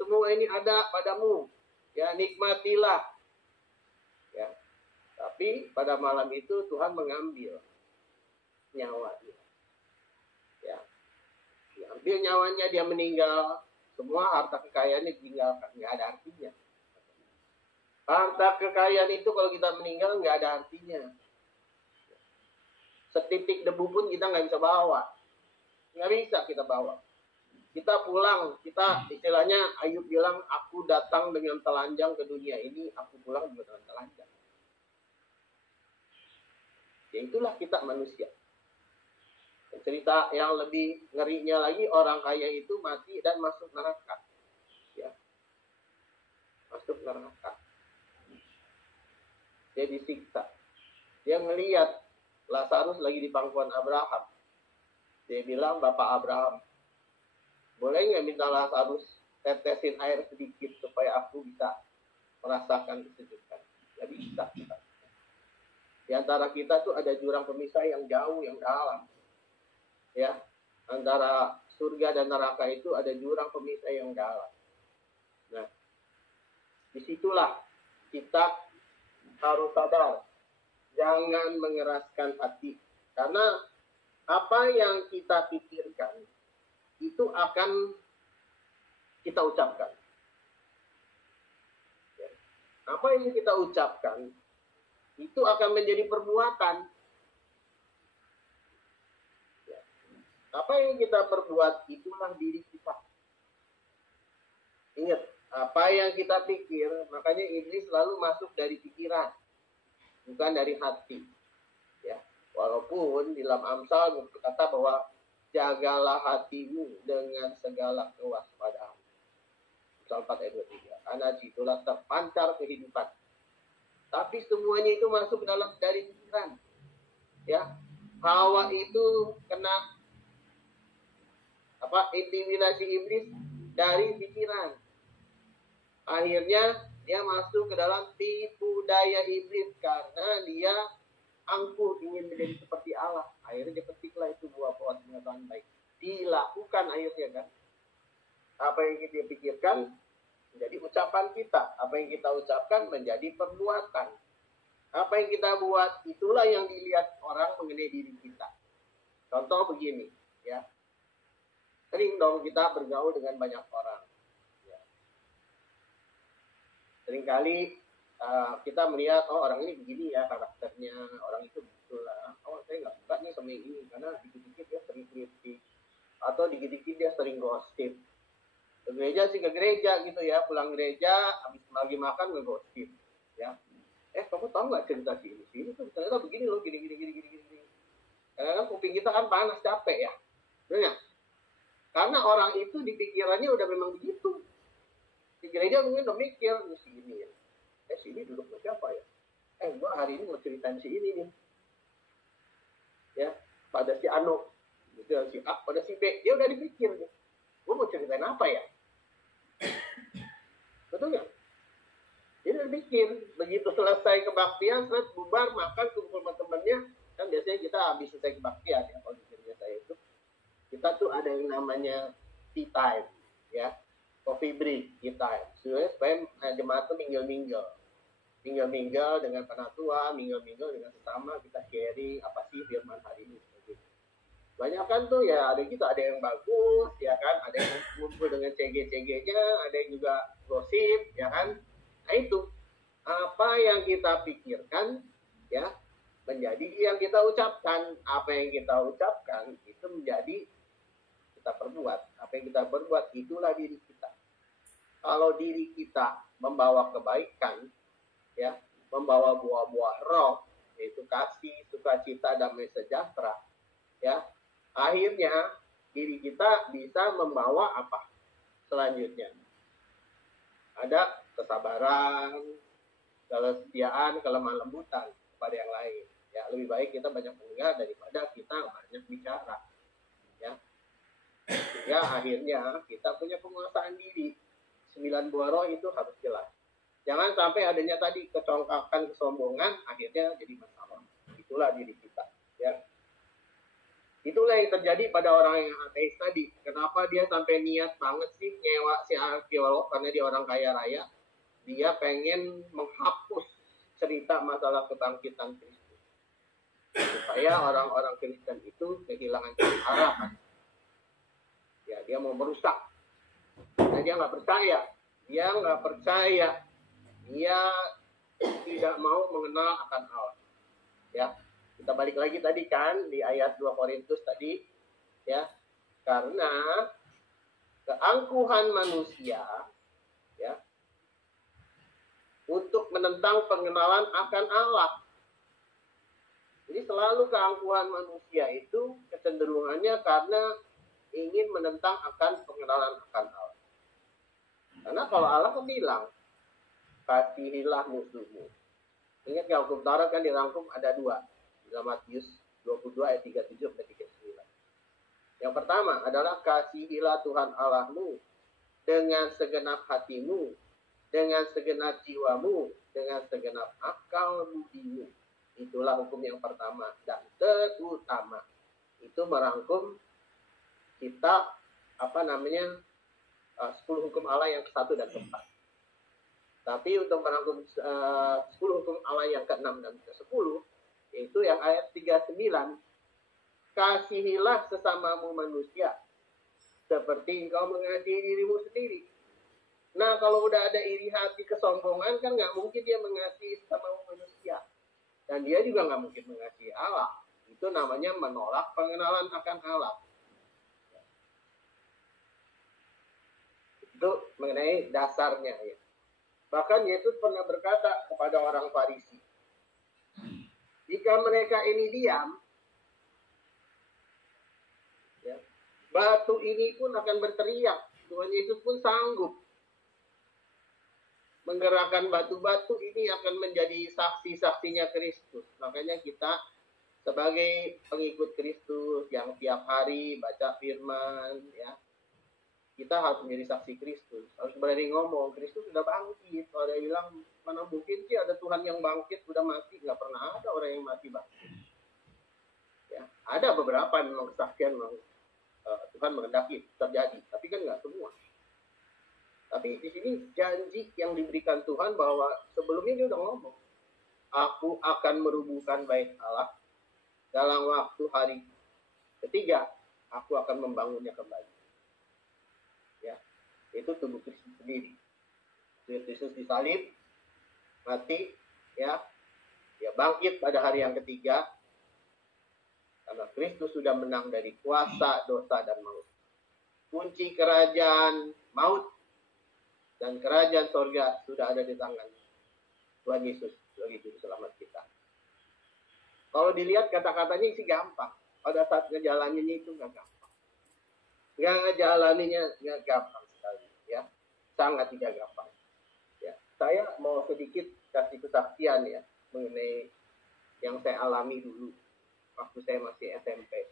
semua ini ada padamu, ya, nikmatilah. Ya. Tapi pada malam itu Tuhan mengambil nyawanya. Ya. Diambil nyawanya, dia meninggal, semua harta kekayaannya ditinggalkan, nggak ada artinya. Harta kekayaan itu kalau kita meninggal nggak ada artinya. Setitik debu pun kita nggak bisa bawa. Nggak bisa kita bawa. Kita pulang, kita istilahnya Ayub bilang, aku datang dengan telanjang ke dunia ini, aku pulang juga dengan telanjang. Ya itulah kita manusia. Cerita yang lebih ngerinya lagi, orang kaya itu mati dan masuk neraka. Ya. Masuk neraka. Dia disiksa. Dia ngelihat Lazarus lagi di pangkuan Abraham. Dia bilang, Bapak Abraham, Boleh nggak minta Lazarus tetesin air sedikit supaya aku bisa merasakan kesejukan? Nggak bisa. Di antara kita tuh ada jurang pemisah yang jauh, yang dalam. Ya, antara surga dan neraka itu ada jurang pemisah yang dalam. Nah, disitulah kita harus sadar, jangan mengeraskan hati, karena apa yang kita pikirkan itu akan kita ucapkan. Apa yang kita ucapkan itu akan menjadi perbuatan. Apa yang kita perbuat itulah diri kita. Ingat, apa yang kita pikir, makanya iblis selalu masuk dari pikiran, bukan dari hati. Ya, walaupun di dalam Amsal berkata bahwa jagalah hatimu dengan segala kewaspadaan. Amsal 4 ayat 23. Karena situlah terpancar kehidupan. Tapi semuanya itu masuk dari pikiran. Ya, Hawa itu kena intimidasi iblis dari pikiran. Akhirnya dia masuk ke dalam tipu daya iblis karena dia angkuh ingin menjadi seperti Allah. Akhirnya dia petiklah itu buah pohon pengetahuan baik. Dilakukan akhirnya kan. Apa yang kita pikirkan menjadi ucapan kita. Apa yang kita ucapkan menjadi perbuatan. Apa yang kita buat itulah yang dilihat orang mengenai diri kita. Contoh begini, ya. Sering dong kita bergaul dengan banyak orang. Ya. Seringkali kita melihat, oh orang ini begini ya karakternya, orang itu betul lah. Oh saya nggak suka nih sama ini karena dikit-dikit dia sering kritik atau dikit-dikit dia sering gosip. Ke gereja sih ke gereja gitu ya, pulang gereja habis lagi makan ngegosip. Ya, kamu tahu nggak cerita sini? Sini tuh ternyata begini loh, gini. Karena kuping kita kan panas, capek ya, benar? Karena orang itu di pikirannya udah memang begitu. Di gereja mungkin udah mikir, si ini ya. Sini duduk sama siapa ya? Gua hari ini mau ceritain si ini nih. Ya, pada si Ano. Gitu, si A, pada si B. Dia udah dipikir. Gua mau ceritain apa ya? Betul nggak? Dia udah dipikir. Begitu selesai kebaktian, selesai bubar, makan, kumpul sama temannya. Kan biasanya kita habis selesai kebaktian ya. Kalau di gereja saya itu. Kita tuh ada yang namanya tea time, ya, coffee break, tea time. Supaya jemaat tuh mingle dengan penatua, mingle dengan sesama, kita sharing apa sih firman hari ini. Banyak kan tuh ya, ada gitu, ada yang bagus, ya kan, ada yang kumpul dengan CG-CG-nya, ada yang juga gosip, ya kan. Nah itu, apa yang kita pikirkan, ya, menjadi yang kita ucapkan. Apa yang kita ucapkan itu menjadi kita perbuat. Apa yang kita perbuat itulah diri kita. Kalau diri kita membawa kebaikan, ya, membawa buah-buah roh, yaitu kasih, sukacita, damai sejahtera, ya, akhirnya diri kita bisa membawa apa selanjutnya? Ada kesabaran, kesetiaan, kelemah lembutan kepada yang lain. Ya, lebih baik kita banyak mendengar daripada kita banyak bicara. Ya. Ya, akhirnya kita punya penguasaan diri. 9 buah roh itu harus jelas. Jangan sampai adanya tadi kecongkakan, kesombongan, akhirnya jadi masalah. Itulah diri kita. Ya. Itulah yang terjadi pada orang yang ateis tadi. Kenapa dia sampai niat banget sih nyewa si arkeolog karena dia orang kaya raya. Dia pengen menghapus cerita masalah kebangkitan Kristus. Supaya orang-orang Kristen itu kehilangan harapan. Ya, dia mau merusak. Nah, dia nggak percaya. Dia tidak mau mengenal akan Allah. Ya, kita balik lagi tadi kan di ayat 2 Korintus tadi, ya, karena keangkuhan manusia, ya, untuk menentang pengenalan akan Allah. Jadi selalu keangkuhan manusia itu kecenderungannya karena ingin menentang akan pengenalan akan Allah. Karena kalau Allah kan bilang, kasihilah musuhmu. Ingat ya, hukum Taurat kan dirangkum ada 2. Dalam Matius 22 ayat 37 sampai 39. Yang pertama adalah kasihilah Tuhan Allahmu dengan segenap hatimu, dengan segenap jiwamu, dengan segenap akal budimu. Itulah hukum yang pertama dan terutama. Itu merangkum kita 10 hukum Allah yang ke-1 dan ke-4. Tapi untuk merangkum 10 hukum Allah yang ke-6 dan ke-10, yaitu yang ayat 39, kasihilah sesamamu manusia seperti engkau mengasihi dirimu sendiri. Nah, kalau udah ada iri hati, kesombongan, kan nggak mungkin dia mengasihi sesamamu manusia. Dan dia juga nggak mungkin mengasihi Allah. Itu namanya menolak pengenalan akan Allah. Itu mengenai dasarnya ya. Bahkan Yesus pernah berkata kepada orang Farisi, jika mereka ini diam, ya, batu ini pun akan berteriak. Tuhan Yesus pun sanggup menggerakkan batu-batu ini akan menjadi saksi-saksinya Kristus. Makanya kita sebagai pengikut Kristus yang tiap hari baca firman, ya, kita harus menjadi saksi Kristus. Harus berani ngomong, Kristus sudah bangkit. Kalau ada yang bilang, mana mungkin sih ada Tuhan yang bangkit, sudah mati. Nggak pernah ada orang yang mati bangkit. Ya, ada beberapa memang kesaksian memang Tuhan mengendaki terjadi, tapi kan nggak semua. Tapi di sini janji yang diberikan Tuhan bahwa sebelumnya dia udah ngomong, aku akan merubuhkan bait Allah dalam waktu hari ketiga, aku akan membangunnya kembali. Ya, itu tubuh Kristus sendiri. Kristus disalib, mati, ya, dia bangkit pada hari yang ketiga, karena Kristus sudah menang dari kuasa, dosa, dan maut. Kunci kerajaan maut dan kerajaan sorga sudah ada di tangan Tuhan Yesus sebagai juru selamat kita. Kalau dilihat kata-katanya sih gampang. Pada saat ngejalaninnya itu nggak gampang. Ngejalaninnya nggak gampang sekali. Ya, sangat tidak gampang. Ya, saya mau sedikit kasih kesaksian ya mengenai yang saya alami dulu waktu saya masih SMP.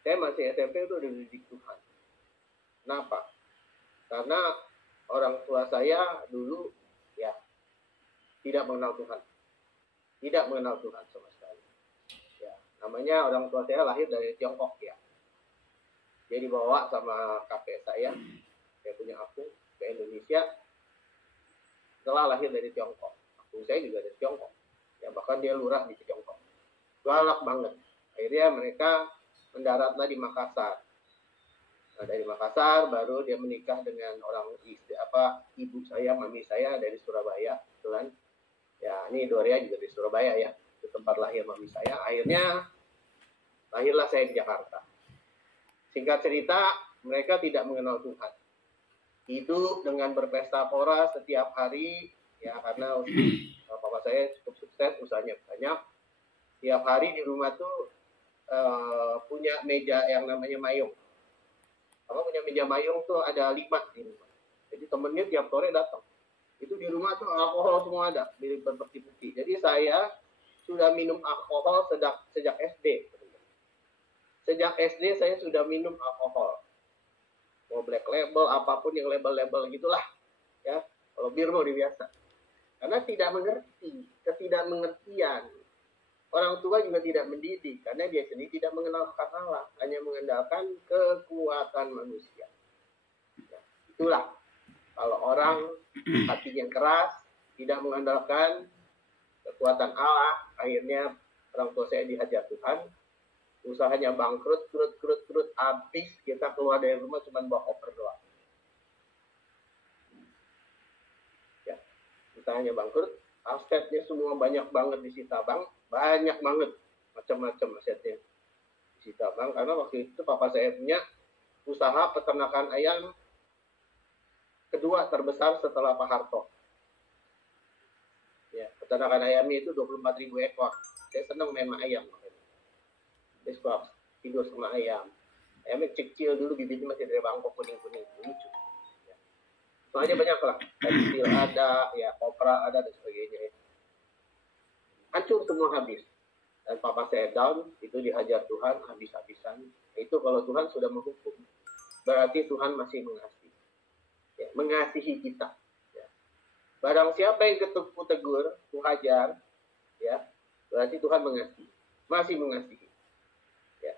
Saya masih SMP itu udah dididik Tuhan. Kenapa? Karena orang tua saya dulu ya tidak mengenal Tuhan. Tidak mengenal Tuhan sama sekali. Ya, namanya orang tua saya lahir dari Tiongkok ya. Dia dibawa sama kakek saya punya aku ke Indonesia setelah lahir dari Tiongkok. Aku saya juga dari Tiongkok. Ya, bahkan dia lurah di Tiongkok. Galak banget. Akhirnya mereka mendaratlah di Makassar. Nah, dari Makassar baru dia menikah dengan orang ibu saya, mami saya dari Surabaya, kebetulan. Ya, ini Doria juga dari Surabaya ya, itu tempat lahir mami saya. Akhirnya lahirlah saya di Jakarta. Singkat cerita, mereka tidak mengenal Tuhan. Hidup dengan berpesta pora setiap hari, ya karena papa saya cukup sukses, usahanya banyak. Tiap hari di rumah tuh punya meja yang namanya mayung. Apa punya meja mayung tuh ada 5 di rumah. Jadi temennya tiap sore datang. Itu di rumah tuh alkohol semua ada, di berpeti-peti. Jadi saya sudah minum alkohol sejak SD. Sejak SD saya sudah minum alkohol. Mau black label, apapun yang label-label gitulah. Ya, kalau bir mau biasa. Karena tidak mengerti, ketidakmengertian. Orang tua juga tidak mendidik, karena dia sendiri tidak mengenal Allah, hanya mengandalkan kekuatan manusia. Nah, itulah, kalau orang hatinya keras, tidak mengandalkan kekuatan Allah, akhirnya orang tua saya dihajar Tuhan, usahanya bangkrut, habis, kita keluar dari rumah cuma bawa koper doang. Ya, usahanya bangkrut, asetnya semua banyak banget disita bank, banyak banget macam-macam asetnya disita bank, karena waktu itu papa saya punya usaha peternakan ayam kedua terbesar setelah Pak Harto. Ya, peternakan ayamnya itu 24.000 ekor. Saya senang main sama ayam. Saya suka tidur sama ayam. Ayamnya kecil dulu, bibitnya masih dari bangkok kuning-kuning, lucu. Ya. Soalnya banyak lah, kecil ada, ya kopra ada dan sebagainya. Hancur semua habis. dan papa saya down, itu dihajar Tuhan habis-habisan. Itu kalau Tuhan sudah menghukum, berarti Tuhan masih mengasihi, ya, mengasihi kita. Ya. Barang siapa yang tegur, hajar, ya, berarti Tuhan mengasihi, masih mengasihi. Ya.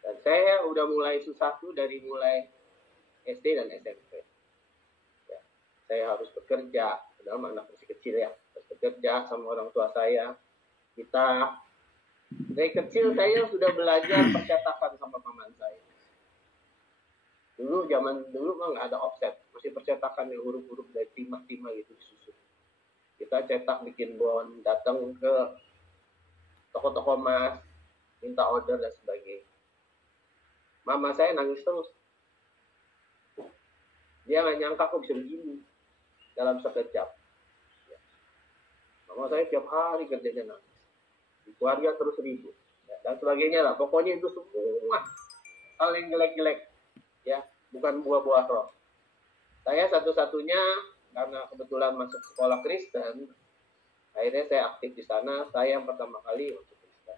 Dan saya udah mulai susah tuh dari mulai SD dan SMP. Ya. Saya harus bekerja, dalam anak masih kecil ya, harus bekerja sama orang tua saya. Kita dari kecil saya sudah belajar percetakan sama paman saya. Zaman dulu mah nggak ada offset, masih percetakan yang huruf-huruf dari timah-timah gitu disusun. Kita cetak, bikin bond, datang ke toko-toko emas, minta order dan sebagainya. Mama saya nangis terus. Dia nggak nyangka kok bisa begini dalam sekejap. Mama saya tiap hari kerjanya nangis. Di keluarga terus ribut, ya, dan sebagainya lah. Pokoknya itu semua hal yang jelek-jelek, ya, bukan buah-buah roh. Saya satu-satunya karena kebetulan masuk sekolah Kristen, akhirnya saya aktif di sana. Saya yang pertama kali masuk Kristen.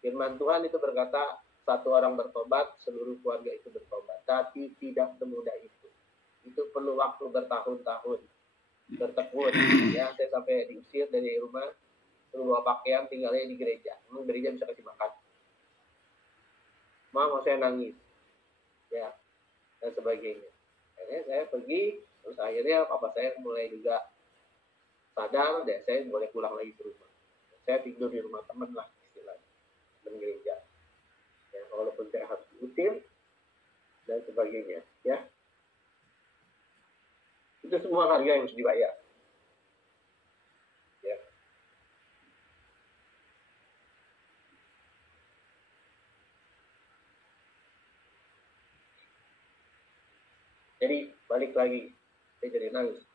Firman Tuhan itu berkata, satu orang bertobat, seluruh keluarga itu bertobat. Tapi tidak semudah itu. Itu perlu waktu bertahun-tahun, bertekun. Ya, saya sampai diusir dari rumah, suruh bawa pakaian, tinggalnya di gereja. Memang gereja bisa kasih makan. Mama saya nangis, ya, dan sebagainya. Akhirnya saya pergi, terus akhirnya papa saya mulai juga sadar, dan saya boleh pulang lagi ke rumah. Saya tidur di rumah teman lah, istilahnya, dan gereja. Ya, walaupun saya harus diusir, dan sebagainya, ya. Itu semua harga yang harus dibayar. Ya. Jadi balik lagi, saya jadi nangis.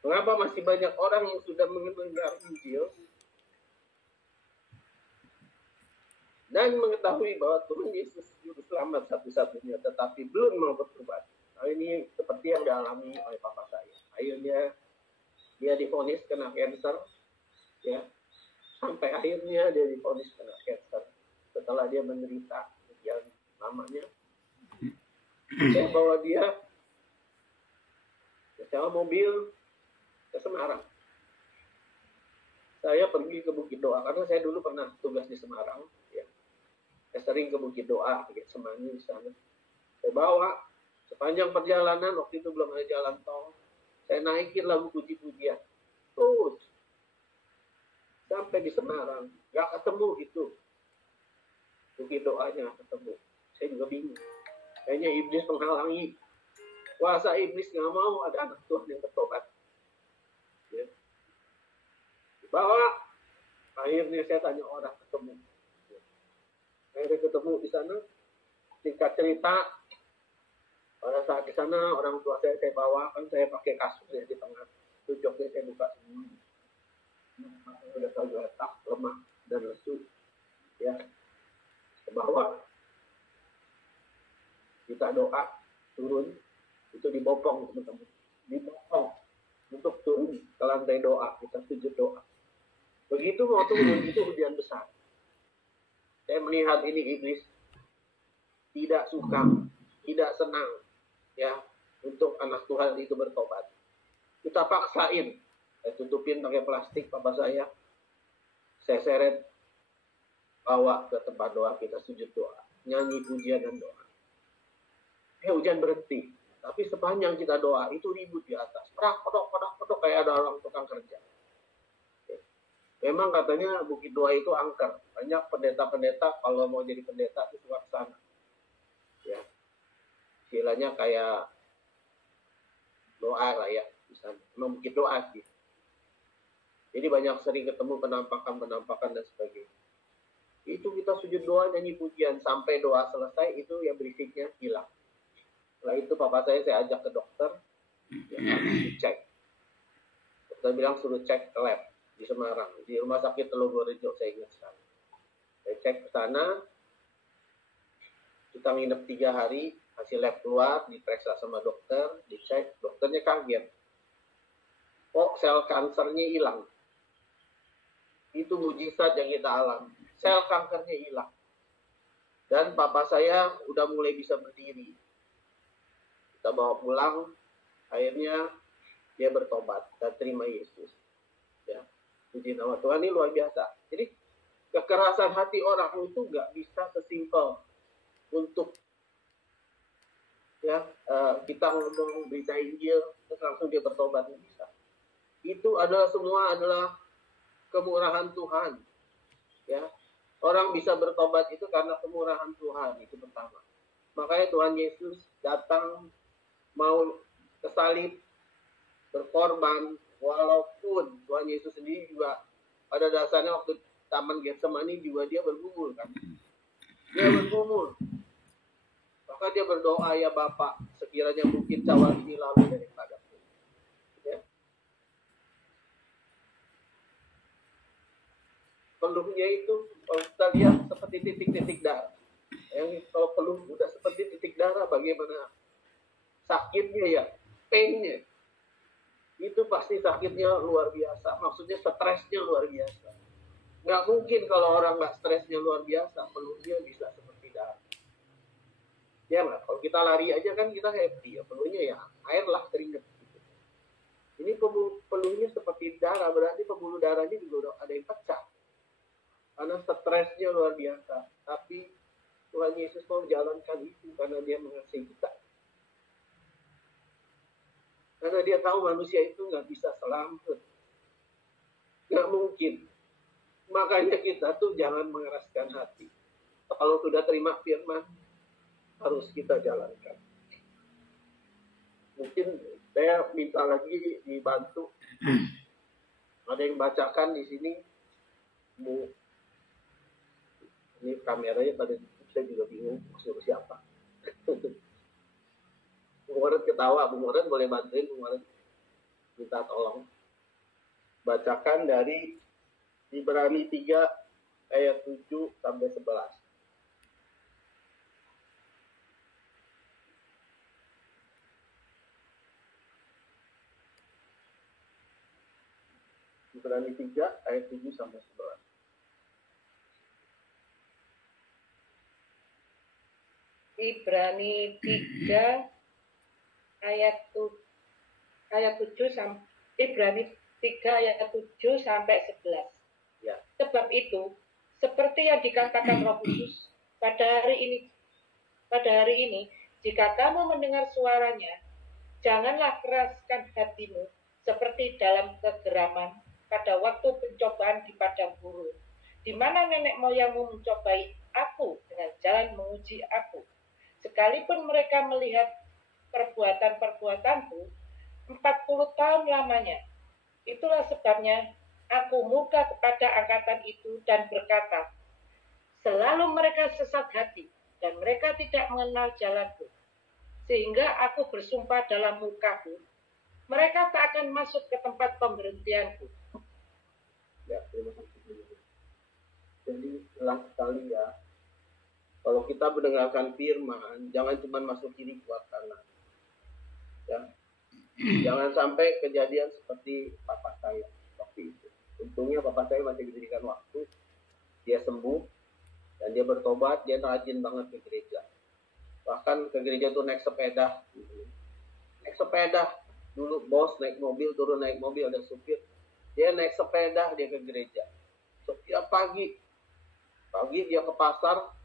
Mengapa masih banyak orang yang sudah mendengar Injil dan mengetahui bahwa Tuhan Yesus Juru Selamat satu-satunya, tetapi belum mau bertobat? Nah, ini seperti yang dialami oleh papa saya. Akhirnya dia divonis kena kanker, ya, sampai akhirnya dia divonis kena kanker. Setelah dia menderita sekian lamanya, saya bawa dia sewa mobil ke Semarang. Saya pergi ke Bukit Doa karena saya dulu pernah tugas di Semarang. Ya. Saya sering ke Bukit Doa, Bukit Semanggi di sana. Saya bawa sepanjang perjalanan, waktu itu belum ada jalan tol. Saya naikin lagu puji-pujian terus sampai di Semarang. Gak ketemu itu Bukit Doanya, gak ketemu. Saya juga bingung. Kayaknya iblis menghalangi. Kuasa iblis nggak mau ada anak Tuhan yang bertobat. Ya. Dibawa. Akhirnya saya tanya orang, ketemu. Ya. Akhirnya ketemu di sana. Singkat cerita, pada saat di sana orang tua saya bawa, kan saya pakai kasur ya di tengah. Joknya saya buka semua. Udah terlalu letak, lemah dan lesu. Ya. Ke bawah. Kita doa, turun, itu dibopong teman-teman, dibopong untuk turun ke lantai doa, kita sujud doa. Begitu mau turun, itu hujan besar. Saya melihat ini iblis tidak suka, tidak senang, ya, untuk anak Tuhan itu bertobat. Kita paksain, saya tutupin pakai plastik papa saya seret, bawa ke tempat doa, kita sujud doa, nyanyi pujian dan doa. Hujan berhenti, tapi sepanjang kita doa itu ribut di atas, pedok kayak ada orang tukang kerja. Memang katanya Bukit Doa itu angker, banyak pendeta-pendeta kalau mau jadi pendeta itu suka kesana. Ya, istilahnya kayak doa lah ya, misalnya. Memang Bukit Doa sih. Jadi banyak sering ketemu penampakan dan sebagainya. Itu kita sujud doa, nyanyi pujian sampai doa selesai, itu yang berisiknya hilang. Setelah itu papa saya ajak ke dokter, ya, dicek. Dokter bilang suruh cek ke lab di Semarang, di rumah sakit Telogorejo, saya ingat sekali. Saya cek ke sana, kita nginep 3 hari, hasil lab keluar, diperiksa sama dokter, dicek, dokternya kaget. Kok sel kansernya hilang? Itu mujizat yang kita alami. Sel kankernya hilang. Dan papa saya udah mulai bisa berdiri. Kita bawa pulang, akhirnya dia bertobat dan terima Yesus. Ya, puji nama Tuhan, ini luar biasa. Jadi kekerasan hati orang itu nggak bisa sesimpel untuk kita ngomong berita Injil terus langsung dia bertobat, nggak bisa. Itu semua adalah kemurahan Tuhan. Ya, orang bisa bertobat itu karena kemurahan Tuhan, itu pertama. Makanya Tuhan Yesus datang mau kesalib, berkorban, walaupun Tuhan Yesus sendiri juga pada dasarnya waktu Taman Getsemani juga dia bergumul kan. Dia bergumul. Maka dia berdoa, ya Bapa, sekiranya mungkin cawan ini lalu daripadaku. Ya. Peluhnya itu kalau kita lihat seperti titik-titik darah. Yang kalau peluh udah seperti titik darah, bagaimana sakitnya ya, painnya. Itu pasti sakitnya luar biasa. Maksudnya stresnya luar biasa. Nggak mungkin kalau orang nggak stresnya luar biasa, peluhnya bisa seperti darah. Ya nggak? Kalau kita lari aja kan kita happy, ya peluhnya ya air lah, keringet. Ini peluhnya seperti darah, berarti pembuluh darahnya juga udah ada yang pecah. Karena stresnya luar biasa. Tapi Tuhan Yesus mau jalankan itu karena dia mengasihi kita. Karena dia tahu manusia itu nggak bisa selamat. Nggak mungkin. Makanya kita tuh jangan mengeraskan hati. Kalau sudah terima firman, harus kita jalankan. Mungkin saya minta lagi dibantu. Ada yang bacakan di sini, Bu. Ini kameranya pada saya juga bingung suruh siapa. Bung Moren ketawa, Bung Moren boleh bantuin, Bung Moren minta tolong. Bacakan dari Ibrani 3 ayat 7 sampai 11. Ibrani 3 ayat 7 sampai 11. Ibrani 3 ayat 7 sampai Ibrani 3 ayat 7 sampai 11. Ya. Sebab itu, seperti yang dikatakan Roh Kudus, pada hari ini, jika kamu mendengar suaranya, janganlah keraskan hatimu seperti dalam kegeraman pada waktu pencobaan di padang gurun, di mana nenek moyangmu mencobai aku dengan jalan menguji aku. Sekalipun mereka melihat perbuatan-perbuatanku 40 tahun lamanya. Itulah sebabnya aku murka kepada angkatan itu dan berkata, selalu mereka sesat hati dan mereka tidak mengenal jalanku. Sehingga aku bersumpah dalam mukaku, mereka tak akan masuk ke tempat pemberhentianku. Ya, terima kasih. Jadi jelas sekali ya. Kalau kita mendengarkan firman, jangan cuma masuk kiri keluar kanan. Ya. Jangan sampai kejadian seperti papa saya waktu itu. Untungnya papa saya masih diberikan waktu. Dia sembuh dan dia bertobat, dia rajin banget ke gereja. Bahkan ke gereja tuh naik sepeda. Naik sepeda. Dulu bos naik mobil, turun naik mobil, ada supir. Dia naik sepeda, dia ke gereja. Setiap pagi dia ke pasar.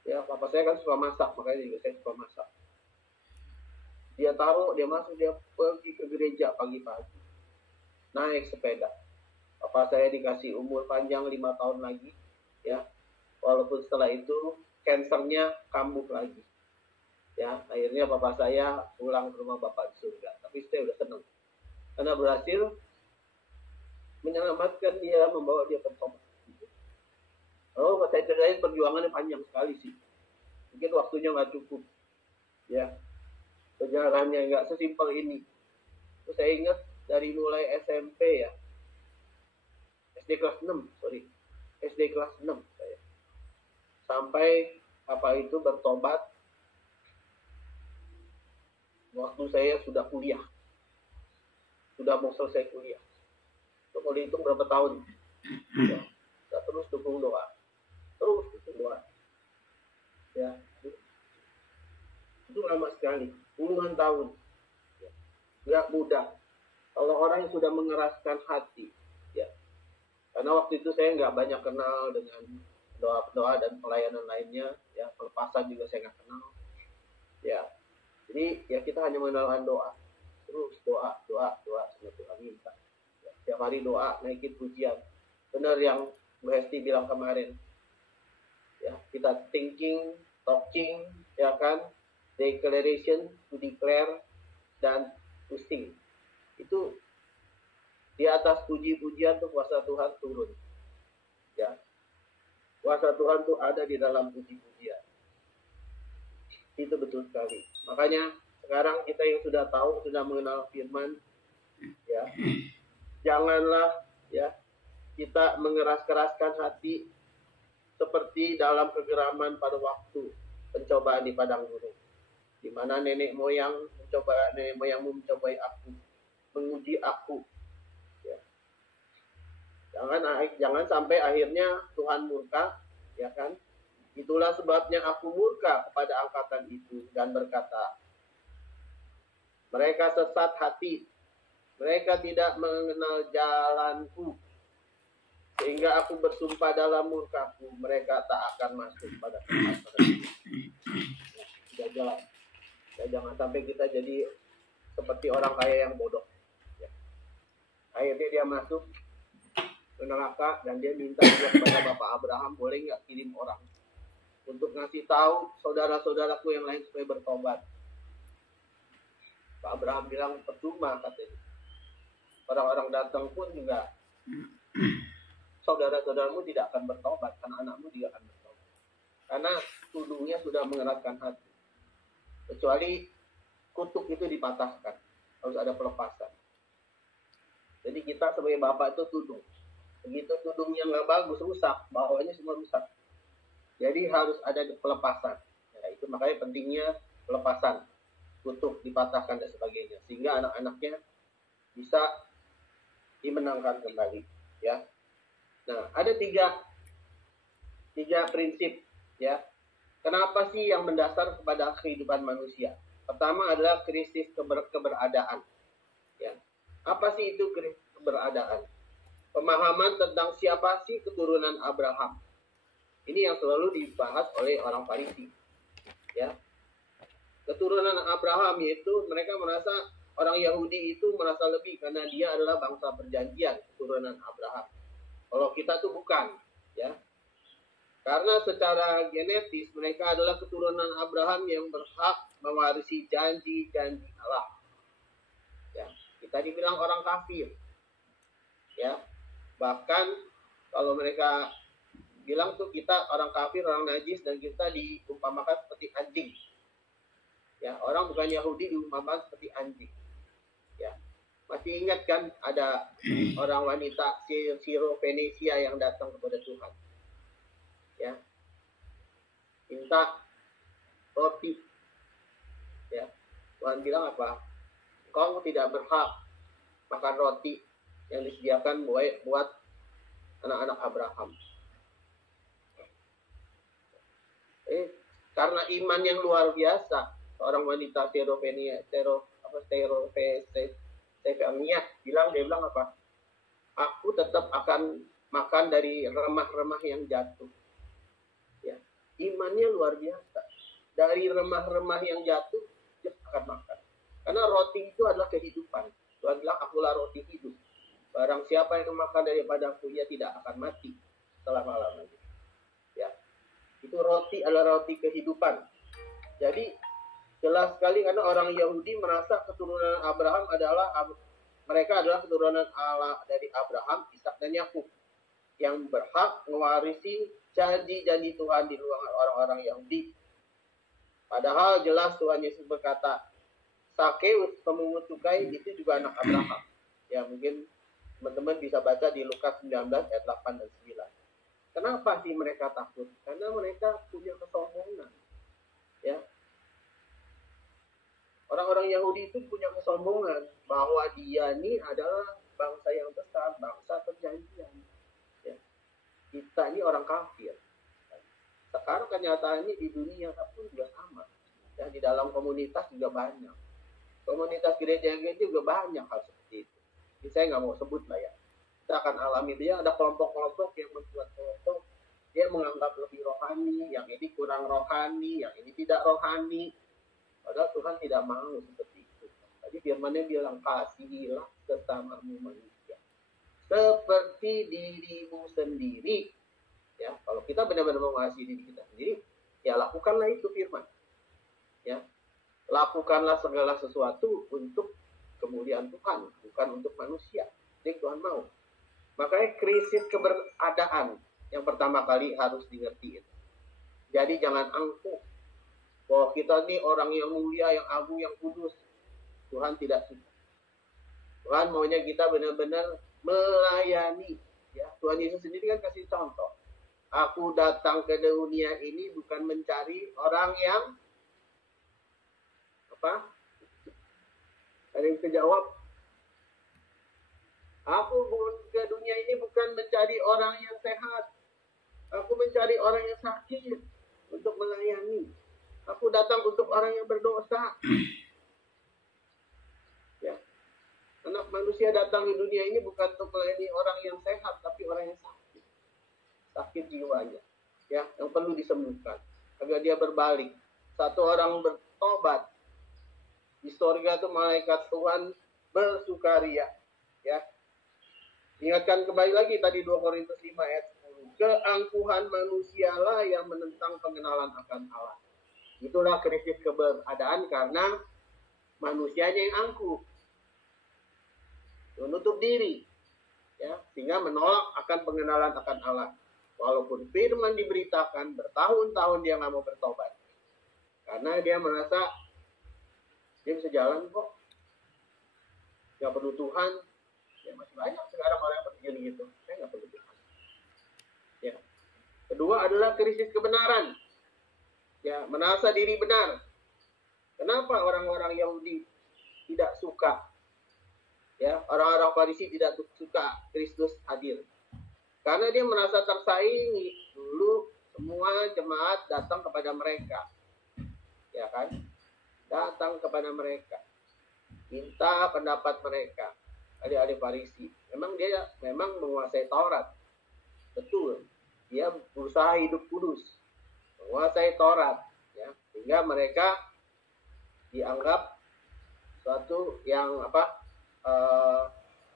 Ya, papa saya kan suka masak, makanya juga saya suka masak. Dia taruh, dia masuk, dia pergi ke gereja pagi-pagi. Naik sepeda. Papa saya dikasih umur panjang 5 tahun lagi. Ya, walaupun setelah itu kansernya kambuh lagi. Ya, akhirnya papa saya pulang ke rumah bapak di surga. Tapi saya udah senang. Karena berhasil menyelamatkan dia, membawa dia bertobat. Oh, saya ceritain perjuangannya panjang sekali sih. Mungkin waktunya nggak cukup. Ya, perjalanannya nggak sesimpel ini. Terus saya ingat dari mulai SMP ya. SD kelas 6 saya. Sampai apa itu bertobat waktu saya sudah kuliah. Sudah mau selesai kuliah. Itu kalau dihitung berapa tahun? Ya, kita terus dukung doa. Ya, itu lama sekali, puluhan tahun. Ya. Nggak mudah. Kalau orang yang sudah mengeraskan hati, ya. Karena waktu itu saya nggak banyak kenal dengan doa dan pelayanan lainnya, ya. Pelepasan juga saya nggak kenal. Ya, jadi ya kita hanya mengenalkan doa. Terus doa sama Tuhan minta. Ya, setiap hari doa, naikin pujian. Benar yang Bu Hesti bilang kemarin. Ya, kita thinking, talking, ya kan, declaration, to declare, dan to sing. Itu di atas puji-pujian tuh kuasa Tuhan turun. Ya, kuasa Tuhan tuh ada di dalam puji-pujian. Itu betul sekali. Makanya sekarang kita yang sudah tahu, sudah mengenal firman, ya, janganlah ya kita mengeras-keraskan hati seperti dalam kegeraman pada waktu pencobaan di padang gurun, di mana nenek moyangmu mencobai aku, menguji aku. Ya. Jangan sampai akhirnya Tuhan murka, ya kan? Itulah sebabnya aku murka kepada angkatan itu dan berkata, mereka sesat hati, mereka tidak mengenal jalanku. Sehingga aku bersumpah dalam murkaku, mereka tak akan masuk pada tempat jalan. Ya, jangan sampai kita jadi seperti orang kaya yang bodoh. Ya. Akhirnya dia masuk ke neraka dan dia minta juga kepada Bapak Abraham, boleh nggak kirim orang untuk ngasih tahu saudara-saudaraku yang lain supaya bertobat. Pak Abraham bilang percuma katanya. Orang-orang datang pun juga saudara-saudaramu tidak akan bertobat, karena anakmu juga akan bertobat. Karena tuduhnya sudah mengeratkan hati. Kecuali kutuk itu dipatahkan, harus ada pelepasan. Jadi kita sebagai bapak itu tuduh. Begitu tudungnya nggak bagus, rusak, bawahnya semua rusak. Jadi harus ada pelepasan. Ya, itu makanya pentingnya pelepasan, kutuk dipatahkan dan sebagainya, sehingga anak-anaknya bisa dimenangkan kembali. Ya. Nah, ada tiga prinsip, ya. Kenapa sih yang mendasar kepada kehidupan manusia? Pertama adalah krisis keberadaan. Ya. Apa sih itu krisis keberadaan? Pemahaman tentang siapa sih keturunan Abraham. Ini yang selalu dibahas oleh orang Farisi. Ya. Keturunan Abraham yaitu mereka merasa orang Yahudi itu merasa lebih karena dia adalah bangsa perjanjian, keturunan Abraham. Kalau kita tuh bukan, ya. Karena secara genetis mereka adalah keturunan Abraham yang berhak mewarisi janji-janji Allah. Ya, kita dibilang orang kafir. Ya. Bahkan kalau mereka bilang tuh kita orang kafir, orang najis, dan kita diumpamakan seperti anjing. Ya, orang bukan Yahudi diumpamakan seperti anjing. Ya. Masih ingat kan ada orang wanita Siro Venesia yang datang kepada Tuhan. Ya. Minta roti. Ya. Tuhan bilang apa? Kau tidak berhak makan roti yang disediakan buat anak-anak Abraham. Karena iman yang luar biasa, seorang wanita Siro dia bilang apa? Aku tetap akan makan dari remah-remah yang jatuh. Ya, imannya luar biasa. Dari remah-remah yang jatuh, dia akan makan. Karena roti itu adalah kehidupan. Tuhan bilang, akulah roti hidup. Barang siapa yang makan daripadaku, ia tidak akan mati selama-lamanya. Ya, itu roti adalah roti kehidupan. Jadi jelas sekali karena orang Yahudi merasa keturunan Abraham mereka adalah keturunan Allah dari Abraham, Ishak dan Yakub yang berhak mewarisi janji-janji Tuhan di luar orang-orang Yahudi. Padahal jelas Tuhan Yesus berkata, Sakeus pemungut cukai itu juga anak Abraham. Ya mungkin teman-teman bisa baca di Lukas 19 ayat 8 dan 9. Kenapa sih mereka takut? Karena mereka punya kesombongan. Ya. Orang-orang Yahudi itu punya kesombongan bahwa dia ini adalah bangsa yang besar, bangsa perjanjian. Kita ini orang kafir. Sekarang kenyataannya di dunia pun juga sama. Ya, di dalam komunitas juga banyak. Komunitas gereja-gereja juga banyak hal seperti itu. Jadi saya nggak mau sebut lah ya. Kita akan alami dia ada kelompok-kelompok yang membuat kelompok. Dia menganggap lebih rohani, yang ini kurang rohani, yang ini tidak rohani. Padahal Tuhan tidak mau seperti itu. Tadi firman-Nya bilang, kasihilah sesamamu manusia seperti dirimu sendiri. Ya, kalau kita benar-benar mengasihi diri kita sendiri, ya lakukanlah itu firman. Ya, lakukanlah segala sesuatu untuk kemuliaan Tuhan, bukan untuk manusia. Jadi Tuhan mau. Makanya krisis keberadaan yang pertama kali harus dimengerti. Jadi jangan angkuh bahwa kita ini orang yang mulia, yang agung, yang kudus. Tuhan tidak suka. Tuhan maunya kita benar-benar melayani. Ya, Tuhan Yesus sendiri kan kasih contoh. Aku datang ke dunia ini bukan mencari orang yang apa? Ada yang kejawab. Aku ke dunia ini bukan mencari orang yang sehat. Aku mencari orang yang sakit untuk melayani. Aku datang untuk orang yang berdosa. Ya. Anak manusia datang di dunia ini bukan untuk melayani orang yang sehat, tapi orang yang sakit. Sakit jiwanya. Ya, yang perlu disembuhkan. Agar dia berbalik. Satu orang bertobat. Di surga itu malaikat Tuhan bersukaria. Ya. Ingatkan kembali lagi tadi 2 Korintus 5 ayat 10. Keangkuhan manusialah yang menentang pengenalan akan Allah. Itulah krisis keberadaan karena manusianya yang angkuh. Menutup diri. Ya, sehingga menolak akan pengenalan akan Allah. Walaupun firman diberitakan, bertahun-tahun dia nggak mau bertobat. Karena dia merasa dia bisa jalan kok. Nggak perlu Tuhan. Ya, masih banyak sekarang orang yang berpikir gitu. Saya nggak perlu Tuhan. Ya. Kedua adalah krisis kebenaran. Ya, merasa diri benar. Kenapa orang-orang Yahudi tidak suka? Ya, orang-orang Farisi tidak suka Kristus hadir. Karena dia merasa tersaingi. Dulu semua jemaat datang kepada mereka. Ya kan? Datang kepada mereka. Minta pendapat mereka. Adik-adik Farisi. Dia memang menguasai Taurat. Betul. Dia berusaha hidup kudus. Menguasai Taurat. Ya. Sehingga mereka dianggap suatu yang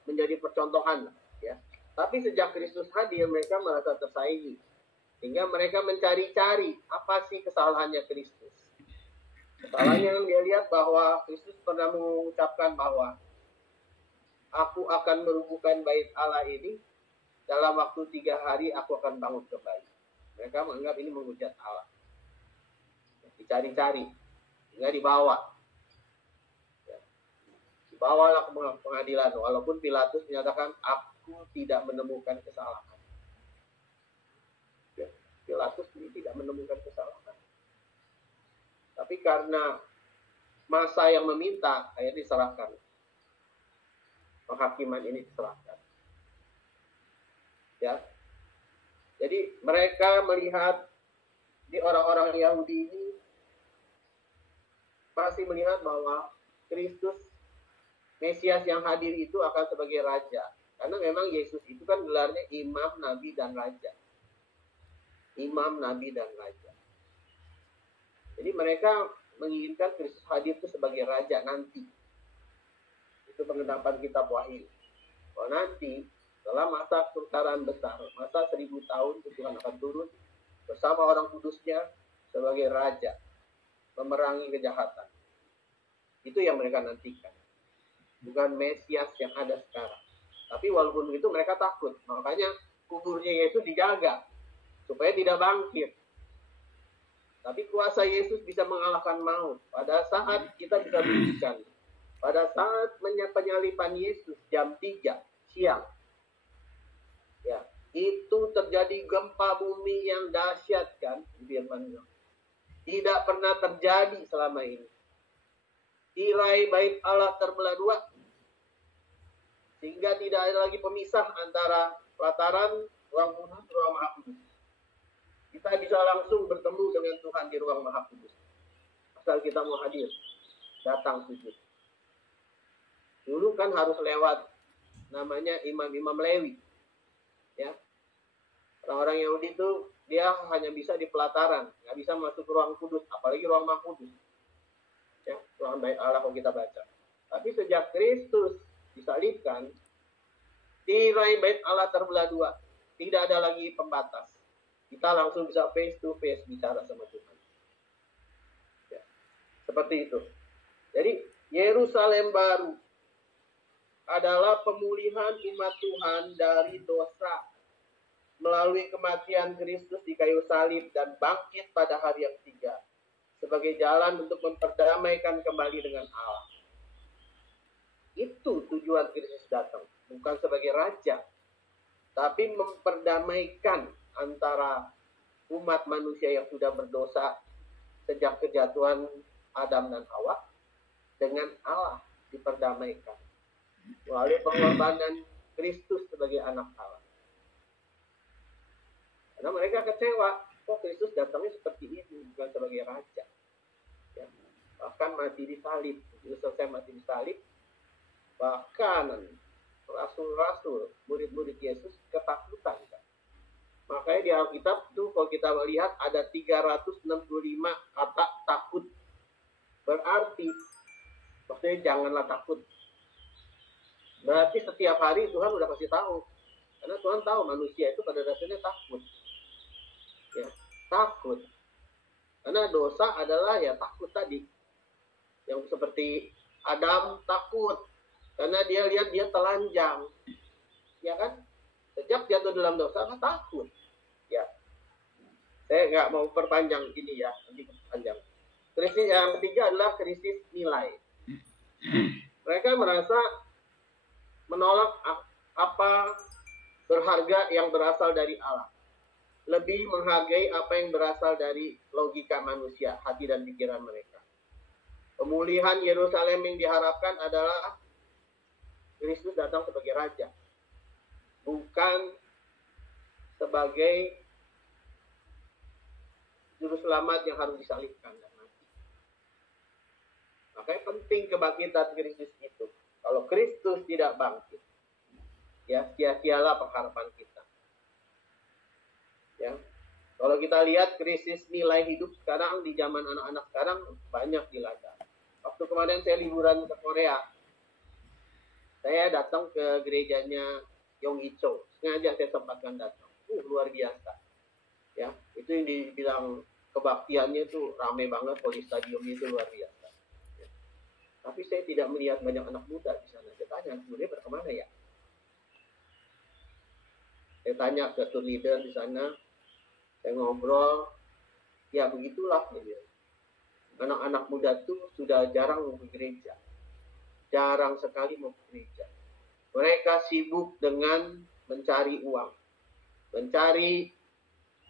menjadi percontohan. Ya. Tapi sejak Kristus hadir, mereka merasa tersaingi. Sehingga mereka mencari-cari apa sih kesalahannya Kristus. Kesalahannya yang dia lihat bahwa Kristus pernah mengucapkan bahwa aku akan merubuhkan bait Allah ini dalam waktu 3 hari aku akan bangun kembali. Mereka menganggap ini menghujat Allah. Dicari-cari, hingga dibawa. Ya. Dibawalah ke pengadilan, walaupun Pilatus menyatakan aku tidak menemukan kesalahan. Ya. Pilatus ini tidak menemukan kesalahan. Tapi karena masa yang meminta, akhirnya diserahkan. Penghakiman ini diserahkan. Ya. Jadi mereka melihat di orang-orang Yahudi ini masih melihat bahwa Kristus Mesias yang hadir itu akan sebagai raja. Karena memang Yesus itu kan gelarnya Imam, Nabi, dan Raja. Imam, Nabi, dan Raja. Jadi mereka menginginkan Kristus hadir itu sebagai raja nanti. Itu pengendapan kitab Wahyu. Bahwa nanti setelah masa kekaisaran besar, masa 1000 tahun Tuhan akan turun bersama orang kudusnya sebagai raja, memerangi kejahatan. Itu yang mereka nantikan. Bukan Mesias yang ada sekarang. Tapi walaupun begitu mereka takut. Makanya kuburnya Yesus dijaga supaya tidak bangkit. Tapi kuasa Yesus bisa mengalahkan maut. Pada saat kita bisa buktikan, pada saat penyalipan Yesus jam 3 siang, ya, itu terjadi gempa bumi yang dahsyat kan, firman-Nya. Tidak pernah terjadi selama ini. Tirai bait Allah terbelah 2, sehingga tidak ada lagi pemisah antara pelataran ruang kudus, ruang maha kudus. Kita bisa langsung bertemu dengan Tuhan di ruang maha kudus. Asal kita mau hadir, datang sujud. Dulu kan harus lewat namanya imam-imam Lewi. Ya. Orang-orang Yahudi itu dia hanya bisa di pelataran, nggak bisa masuk ruang kudus, apalagi ruang maha kudus. Ya, ruang bait Allah kalau kita baca. Tapi sejak Kristus disalibkan, tirai bait Allah terbelah dua, tidak ada lagi pembatas. Kita langsung bisa face to face bicara sama Tuhan. Ya, seperti itu. Jadi Yerusalem baru adalah pemulihan umat Tuhan dari dosa melalui kematian Kristus di kayu salib dan bangkit pada hari yang ketiga sebagai jalan untuk memperdamaikan kembali dengan Allah. Itu tujuan Kristus datang, bukan sebagai raja, tapi memperdamaikan antara umat manusia yang sudah berdosa sejak kejatuhan Adam dan Hawa dengan Allah, diperdamaikan melalui pengorbanan Kristus sebagai anak Allah. Karena mereka kecewa, kok Kristus datangnya seperti ini, bukan sebagai raja. Ya. Bahkan mati di salib, begitu selesai mati di salib, bahkan rasul-rasul, murid-murid Yesus ketakutan. Makanya di Alkitab tuh kalau kita melihat ada 365 kata takut. Berarti, maksudnya janganlah takut. Berarti setiap hari Tuhan udah kasih tahu. Karena Tuhan tahu manusia itu pada dasarnya takut. Ya, takut. Karena dosa adalah ya takut tadi. Yang seperti Adam takut. Karena dia lihat dia telanjang. Ya kan? Sejak jatuh dalam dosa kan takut. Ya. Saya nggak mau perpanjang ini ya. Nanti panjang. Krisis yang ketiga adalah krisis nilai. Mereka merasa menolak apa berharga yang berasal dari Allah. Lebih menghargai apa yang berasal dari logika manusia, hati dan pikiran mereka. Pemulihan Yerusalem yang diharapkan adalah Kristus datang sebagai raja, bukan sebagai juru selamat yang harus disalibkan dan mati. Makanya penting kebangkitan Kristus itu. Kalau Kristus tidak bangkit, ya sia-sialah pengharapan kita. Ya, kalau kita lihat krisis nilai hidup sekarang di zaman anak-anak sekarang banyak dilanda. Waktu kemarin saya liburan ke Korea, saya datang ke gerejanya Yonggi-cho. Sengaja saya sempatkan datang. Luar biasa. Ya, itu yang dibilang kebaktiannya itu rame banget, Polistadium itu luar biasa. Ya. Tapi saya tidak melihat banyak anak muda di sana. Saya tanya, sebenarnya berkemana ya? Saya tanya ke tour leader di sana, saya ngobrol, ya begitulah. Ya. Anak-anak muda tuh sudah jarang mau ke gereja. Jarang sekali mau ke gereja. Mereka sibuk dengan mencari uang. Mencari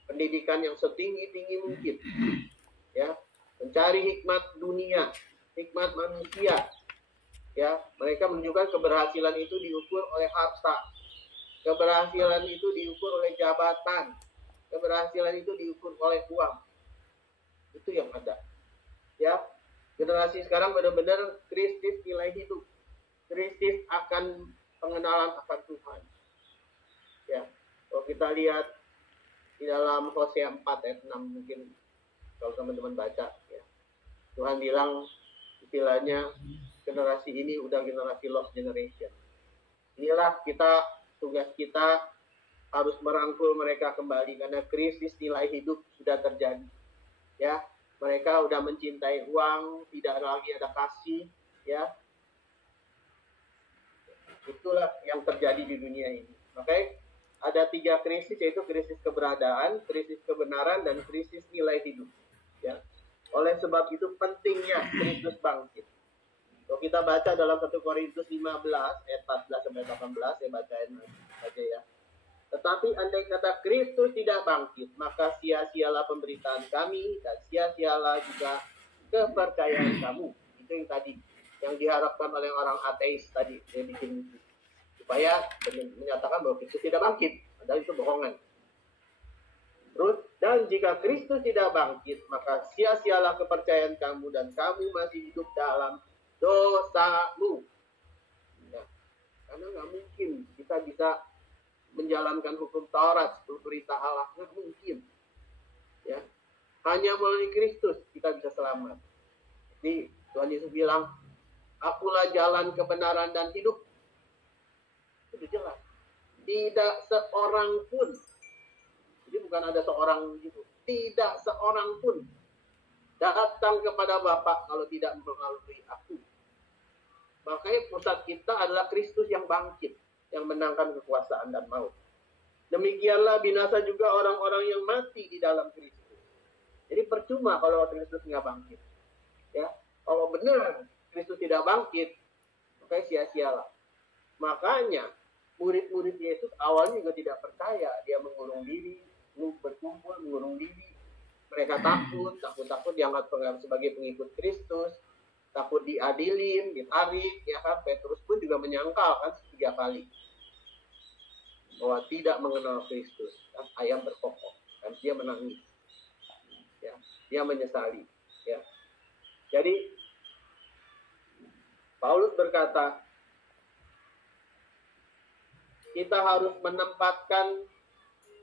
pendidikan yang setinggi-tinggi mungkin. Ya, mencari hikmat dunia, hikmat manusia. Ya, mereka menunjukkan keberhasilan itu diukur oleh harta. Keberhasilan itu diukur oleh jabatan. Keberhasilan itu diukur oleh uang. Itu yang ada. Ya, generasi sekarang benar-benar krisis nilai hidup, krisis akan pengenalan akan Tuhan. Ya, kalau kita lihat di dalam Hosea 4 ayat 6 mungkin kalau teman-teman baca, ya, Tuhan bilang istilahnya generasi ini udah generasi lost generation. Inilah tugas kita harus merangkul mereka kembali karena krisis nilai hidup sudah terjadi. Ya. Mereka udah mencintai uang, tidak lagi ada kasih, ya. Itulah yang terjadi di dunia ini. Oke? Ada 3 krisis, yaitu krisis keberadaan, krisis kebenaran, dan krisis nilai hidup. Ya. Oleh sebab itu pentingnya Kristus bangkit. Kalau kita baca dalam 1 Korintus 15 ayat 14 sampai 18, saya bacain aja ya. Tetapi andai kata Kristus tidak bangkit, maka sia-sialah pemberitaan kami dan sia-sialah juga kepercayaan kamu. Itu yang tadi, yang diharapkan oleh orang ateis tadi, dia bikin itu. Supaya menyatakan bahwa Kristus tidak bangkit. Padahal itu bohongan. Terus, dan jika Kristus tidak bangkit, maka sia-sialah kepercayaan kamu dan kamu masih hidup dalam dosamu. Ya, karena nggak mungkin kita bisa menjalankan hukum Taurat, perintah Allah, nggak mungkin. Ya, hanya melalui Kristus kita bisa selamat. Jadi Tuhan Yesus bilang, akulah jalan kebenaran dan hidup. Itu jelas. Tidak seorang pun. Jadi bukan ada seorang gitu. Tidak seorang pun datang kepada Bapa kalau tidak melalui aku. Makanya pusat kita adalah Kristus yang bangkit, yang menangkan kekuasaan dan maut. Demikianlah binasa juga orang-orang yang mati di dalam Kristus. Jadi percuma kalau Kristus nggak bangkit. Ya, kalau benar Kristus tidak bangkit, makanya sia-sialah. Makanya murid-murid Yesus awalnya juga tidak percaya. Dia mengurung diri, berkumpul, mengurung diri. Mereka takut dianggap sebagai pengikut Kristus, takut diadilin, ditarik, ya kan. Petrus pun juga menyangkal kan 3 kali bahwa tidak mengenal Kristus. Dan ayam berkokok, dan dia menangis, ya, dia menyesali, ya. Jadi Paulus berkata, kita harus menempatkan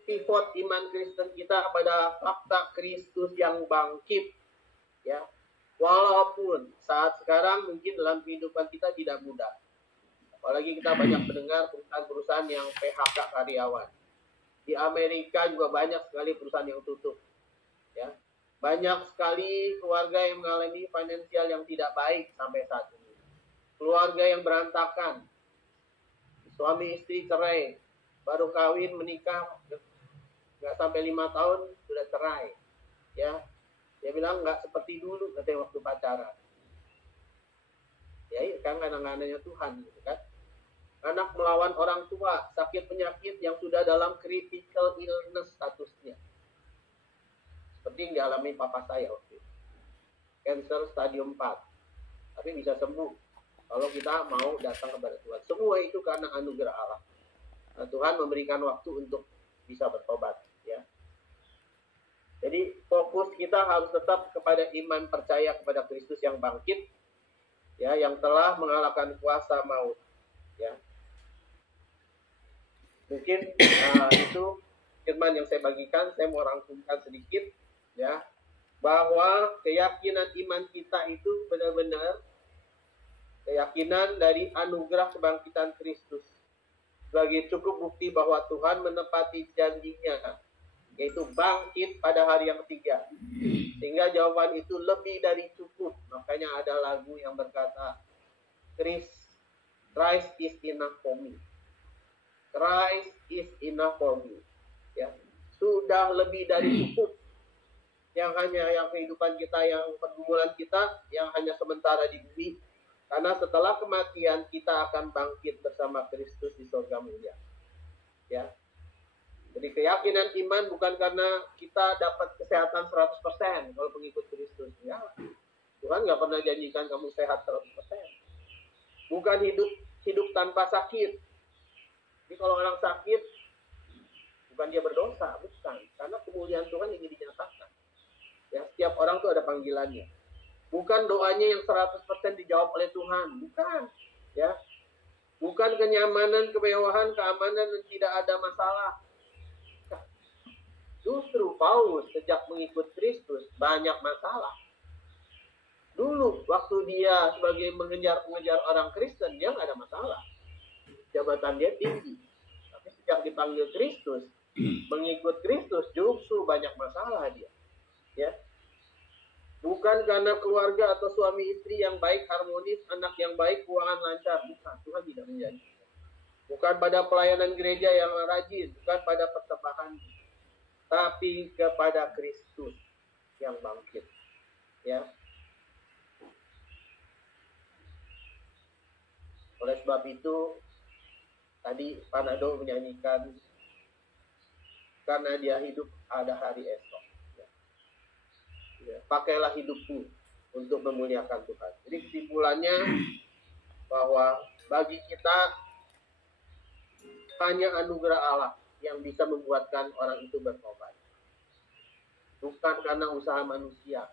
pivot iman Kristen kita pada fakta Kristus yang bangkit, ya. Walaupun saat sekarang mungkin dalam kehidupan kita tidak mudah. Apalagi kita banyak mendengar perusahaan-perusahaan yang PHK karyawan. Di Amerika juga banyak sekali perusahaan yang tutup, ya. Banyak sekali keluarga yang mengalami finansial yang tidak baik sampai saat ini. Keluarga yang berantakan. Suami istri cerai, baru kawin menikah nggak sampai 5 tahun sudah cerai, ya. Dia bilang nggak seperti dulu katanya waktu pacaran. Ya, kan anak-anaknya Tuhan, gitu kan. Anak melawan orang tua, sakit penyakit yang sudah dalam critical illness statusnya. Seperti yang dialami papa saya waktu itu. Cancer stadium 4. Tapi bisa sembuh kalau kita mau datang kepada Tuhan. Semua itu karena anugerah Allah. Nah, Tuhan memberikan waktu untuk bisa bertobat, ya. Jadi fokus kita harus tetap kepada iman percaya kepada Kristus yang bangkit, ya, yang telah mengalahkan kuasa maut, ya. Mungkin itu firman yang saya bagikan. Saya mau rangkumkan sedikit, ya, bahwa keyakinan iman kita itu benar-benar keyakinan dari anugerah kebangkitan Kristus sebagai cukup bukti bahwa Tuhan menepati janjinya, yaitu bangkit pada hari yang ketiga. Sehingga jawaban itu lebih dari cukup. Makanya ada lagu yang berkata, Christ is enough for me. Christ is enough for me. Ya, sudah lebih dari cukup. Yang kehidupan kita, yang pergumulan kita, yang hanya sementara di bumi. Karena setelah kematian kita akan bangkit bersama Kristus di surga mulia. Ya. Jadi keyakinan iman bukan karena kita dapat kesehatan 100% kalau pengikut Kristus. Ya. Tuhan nggak pernah janjikan kamu sehat 100%. Bukan hidup tanpa sakit. Jadi kalau orang sakit, bukan dia berdosa, bukan. Karena kemuliaan Tuhan yang dinyatakan. Ya, setiap orang tuh ada panggilannya. Bukan doanya yang 100% dijawab oleh Tuhan, bukan, ya. Bukan kenyamanan, kemewahan, keamanan dan tidak ada masalah. Justru Paulus sejak mengikut Kristus banyak masalah. Dulu waktu dia sebagai mengejar orang Kristen, dia nggak ada masalah. Jabatan dia tinggi. Tapi sejak dipanggil Kristus, mengikut Kristus justru banyak masalah dia. Ya. Bukan karena keluarga atau suami istri yang baik, harmonis, anak yang baik, keuangan lancar. Bukan, Tuhan tidak menjanjikan. Bukan pada pelayanan gereja yang rajin, bukan pada persembahan, tapi kepada Kristus yang bangkit. Ya. Oleh sebab itu, tadi Panado menyanyikan, karena dia hidup ada hari esok. Ya, pakailah hidupmu untuk memuliakan Tuhan. Jadi kesimpulannya bahwa bagi kita hanya anugerah Allah yang bisa membuatkan orang itu bertobat. Bukan karena usaha manusia.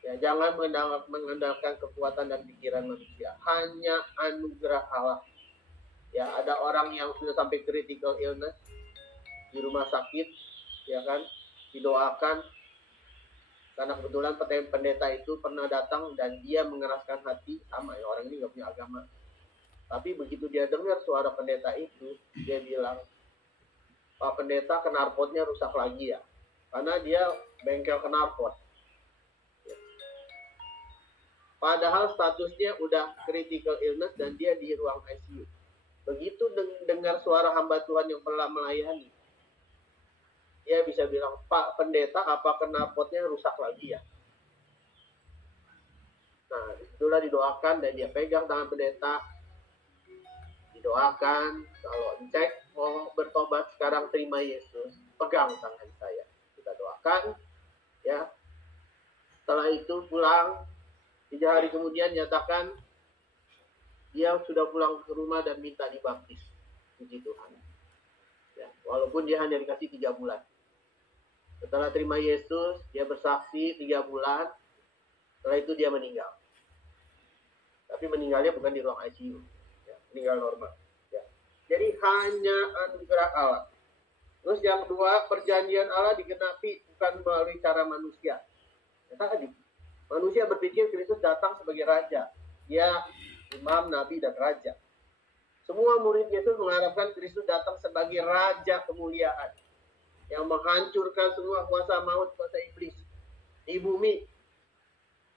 Ya, jangan mengandalkan kekuatan dan pikiran manusia. Hanya anugerah Allah. Ya, ada orang yang sudah sampai critical illness di rumah sakit, ya kan, didoakan. Karena kebetulan pendeta itu pernah datang dan dia mengeraskan hati, sama ya, orang ini nggak punya agama. Tapi begitu dia dengar suara pendeta itu, dia bilang, Pak Pendeta, knalpotnya rusak lagi ya. Karena dia bengkel knalpot. Padahal statusnya udah critical illness dan dia di ruang ICU. Begitu dengar suara hamba Tuhan yang pernah melayani, dia bisa bilang, Pak Pendeta, apa knalpotnya rusak lagi ya? Nah, itulah didoakan dan dia pegang tangan pendeta. Didoakan, kalau cek mau bertobat sekarang terima Yesus, pegang tangan saya. Kita doakan, ya. Setelah itu pulang, 3 hari kemudian nyatakan dia sudah pulang ke rumah dan minta dibaptis. Puji Tuhan. Ya, walaupun dia hanya dikasih 3 bulan. Setelah terima Yesus, dia bersaksi 3 bulan. Setelah itu dia meninggal. Tapi meninggalnya bukan di ruang ICU. Ya, meninggal normal. Ya. Jadi hanya anugerah Allah. Terus yang kedua, perjanjian Allah digenapi bukan melalui cara manusia. Ya, tadi, manusia berpikir Kristus datang sebagai raja. Dia imam, nabi, dan raja. Semua murid Yesus mengharapkan Kristus datang sebagai raja kemuliaan yang menghancurkan semua kuasa maut, kuasa iblis di bumi.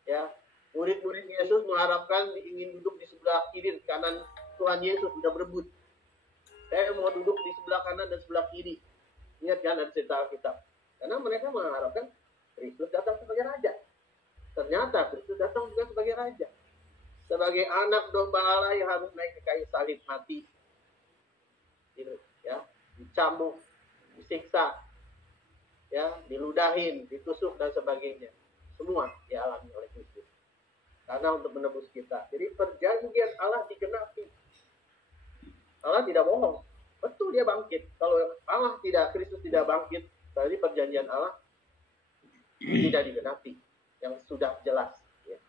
Ya, murid-murid Yesus mengharapkan ingin duduk di sebelah kiri kanan Tuhan Yesus, sudah berebut. Saya mau duduk di sebelah kanan dan sebelah kiri. Ingat kan ada cerita Alkitab. Karena mereka mengharapkan Kristus datang sebagai raja. Ternyata Kristus datang bukan sebagai raja. Sebagai anak domba Allah yang harus naik ke kayu salib mati. Ya, dicambuk, disiksa, ya, diludahin, ditusuk dan sebagainya. Semua dialami oleh Kristus. Karena untuk menebus kita. Jadi perjanjian Allah digenapi. Allah tidak bohong. Betul dia bangkit. Kalau Allah tidak, Kristus tidak bangkit, berarti perjanjian Allah tidak digenapi. Yang sudah jelas. Ya.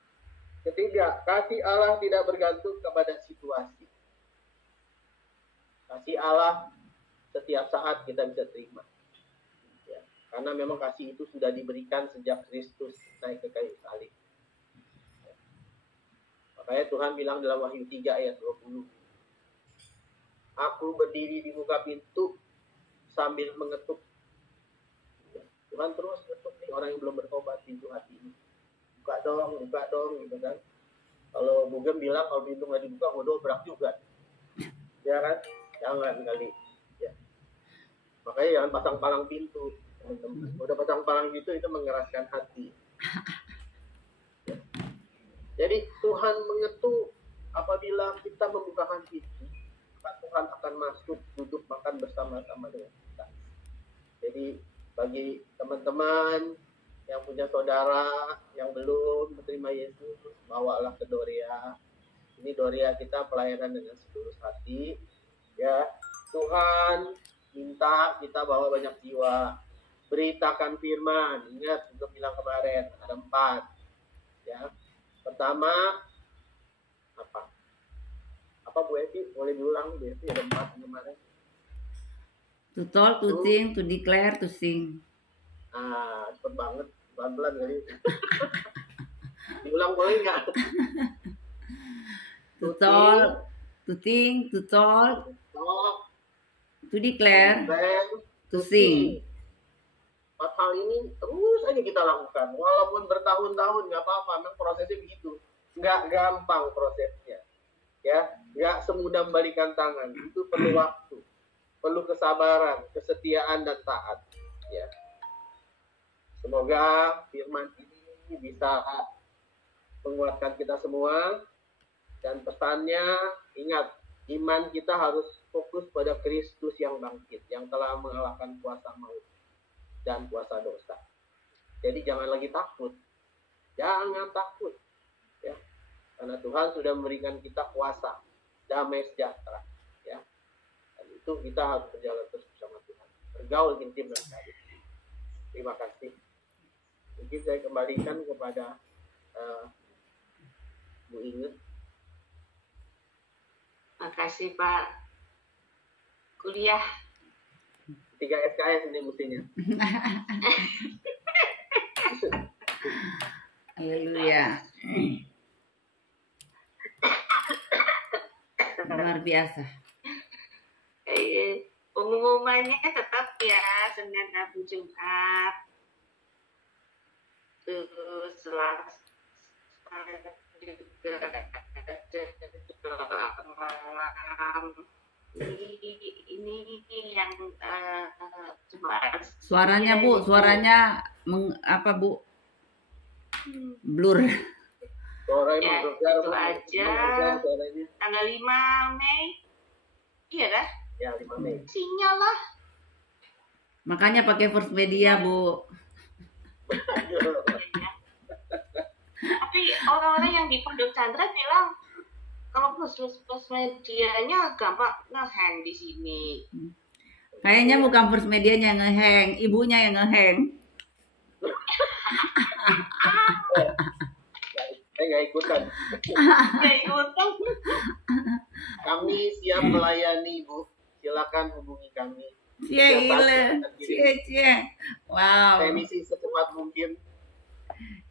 Ketiga, kasih Allah tidak bergantung kepada situasi. Kasih Allah setiap saat kita bisa terima. Ya. Karena memang kasih itu sudah diberikan sejak Kristus naik ke kayu salib. Ya. Makanya Tuhan bilang dalam Wahyu 3 ayat 20. Aku berdiri di muka pintu sambil mengetuk. Ya. Tuhan terus mengetuk nih orang yang belum bertobat pintu hati ini. Buka dong, gitu kan. Kalau Bugem bilang kalau pintu nggak dibuka, mau dobrak juga. Ya kan? Jangan kali. Ya. Makanya jangan pasang palang pintu. Teman-teman. Udah pasang palang pintu itu mengeraskan hati. Ya. Jadi Tuhan mengetuk apabila kita membukakan pintu, Tuhan akan masuk duduk makan bersama-sama dengan kita. Jadi bagi teman-teman yang punya saudara yang belum menerima Yesus, bawalah ke Doria. Ini Doria kita pelayanan dengan setulus hati. Ya, Tuhan minta kita bawa banyak jiwa. Beritakan firman. Ingat, untuk bilang kemarin ada 4. Ya, pertama apa? Apa Bu Evi? Boleh diulang Bu Evi, ada 4 kemarin. To talk, to think, to declare, to sing. Ah, cepet banget. Pelan-pelan kali. Diulang boleh nggak? To talk, to think, to talk, to declare, to sing. 4 hal ini terus aja kita lakukan. Walaupun bertahun-tahun nggak apa-apa. Memang prosesnya begitu. Nggak gampang prosesnya. Ya, nggak semudah membalikan tangan. Itu perlu waktu. Perlu kesabaran, kesetiaan, dan taat. Ya. Semoga firman ini bisa menguatkan kita semua. Dan pesannya, ingat, iman kita harus fokus pada Kristus yang bangkit, yang telah mengalahkan kuasa maut dan kuasa dosa. Jadi jangan lagi takut. Jangan takut. Ya. Karena Tuhan sudah memberikan kita kuasa, damai sejahtera. Ya. Dan itu kita harus berjalan terus bersama bergaul intim dengan kami. Terima kasih. Mungkin saya kembalikan kepada Bu Inge. Makasih Pak. Kuliah 3 SKS ini mestinya. Haleluya. Luar biasa. Pengumumannya tetap ya Senin, Rabu, Jumat. Terus Selasa juga ada malam. Ini yang Jumat. Suaranya Bu, suaranya apa Bu? Blur. Ya, itu aja. Tanggal 5 Mei. Iya dah. Ya, 5 Mei. Sinyal lah. Makanya pakai First Media, Bu. Tapi orang-orang yang di Pondok Chandra bilang kalau First Medianya gampang nge-hang di sini. Kayaknya bukan First Medianya yang nge-hang, ibunya yang nge-hang. Saya nggak ikutan. Nggak ikutan. Kami siap melayani, Bu. Silakan hubungi kami. Cie, gila. Cie. Wow. Teknisi secepat mungkin.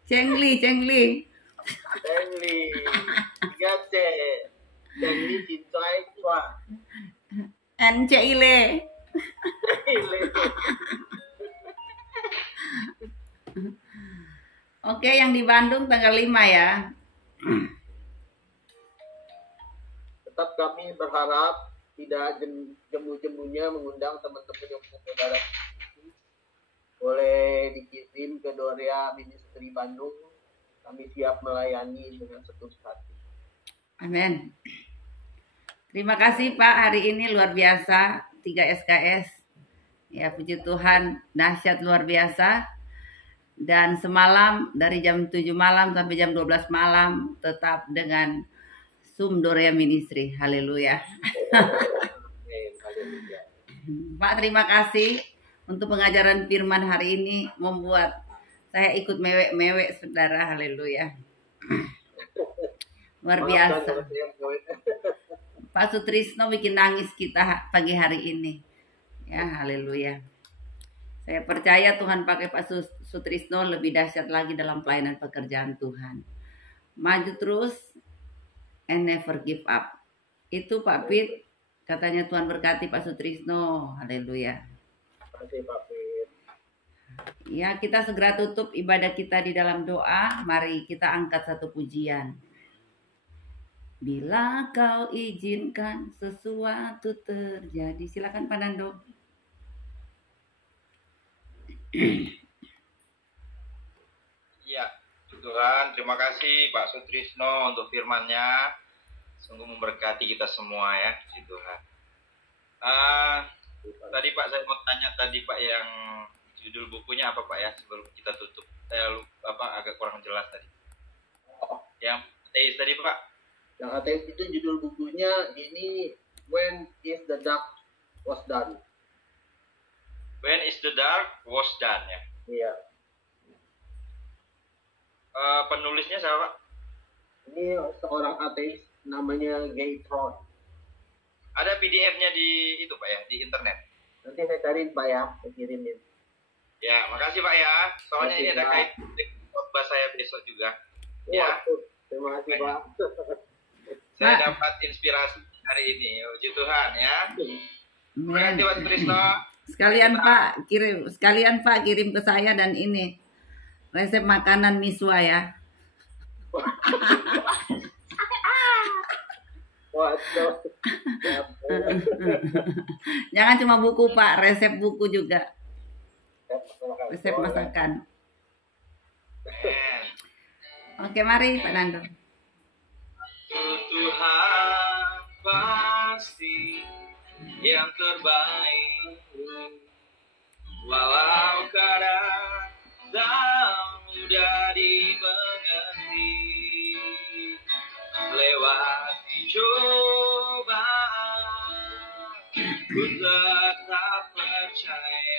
Cengli. Tengli. 3C. Tengli Cincoy Chua. NC ile. Oke, yang di Bandung tanggal 5 ya. Tetap kami berharap tidak jemu-jemunya mengundang teman-teman yang saudara. Boleh dikirim ke Dorea Ministry Bandung. Kami siap melayani dengan setulus hati. Amin. Terima kasih Pak, hari ini luar biasa 3 SKS. Ya, puji Tuhan, dahsyat luar biasa. Dan semalam dari jam 7 malam sampai jam 12 malam tetap dengan Zoom Dorea Ministry. Haleluya. Pak, terima kasih untuk pengajaran firman hari ini, membuat saya ikut mewek-mewek saudara. Haleluya. Luar biasa. Pak Sutrisno bikin nangis kita pagi hari ini. Ya, haleluya. Saya percaya Tuhan pakai Pak Sutrisno lebih dahsyat lagi dalam pelayanan pekerjaan Tuhan. Maju terus and never give up. Itu Pak Pit, katanya Tuhan berkati Pak Sutrisno. Haleluya. Terima kasih Pak Pit. Ya, kita segera tutup ibadah kita di dalam doa. Mari kita angkat satu pujian. Bila kau izinkan sesuatu terjadi. Silakan Pak Nando. Ya, Tuhan, terima kasih Pak Sutrisno untuk firman-Nya. Sungguh memberkati kita semua ya, puji Tuhan. Tadi Pak, saya mau tanya tadi Pak, yang judul bukunya apa Pak ya, sebelum kita tutup. Agak kurang jelas tadi. Yang ateis tadi Pak. Yang ateis itu judul bukunya ini, When is the Dark Was Done. When is the dark was done ya. Iya. Penulisnya siapa Pak? Ini seorang ateis namanya Gaytron. Ada PDF-nya di itu Pak ya, di internet. Nanti saya cariin Pak ya, saya kirimin. Ya, makasih Pak ya. Soalnya Makasih, ini ada Pak. kait khotbah saya besok juga. Ya, Ya. terima kasih Pak. Saya dapat inspirasi hari ini. Puji Tuhan ya. Terima Amin. kasih Pak Sutrisno. Sekalian Pak kirim ke saya dan ini resep makanan miswa ya. Waduh. Jangan cuma buku Pak, resep buku juga, resep Boleh. masakan. Amen. Oke, mari Pak Nando. Tuhan pasti yang terbaik, walau kadang tak mudah dimengerti, lewati cobaan ku tetap percaya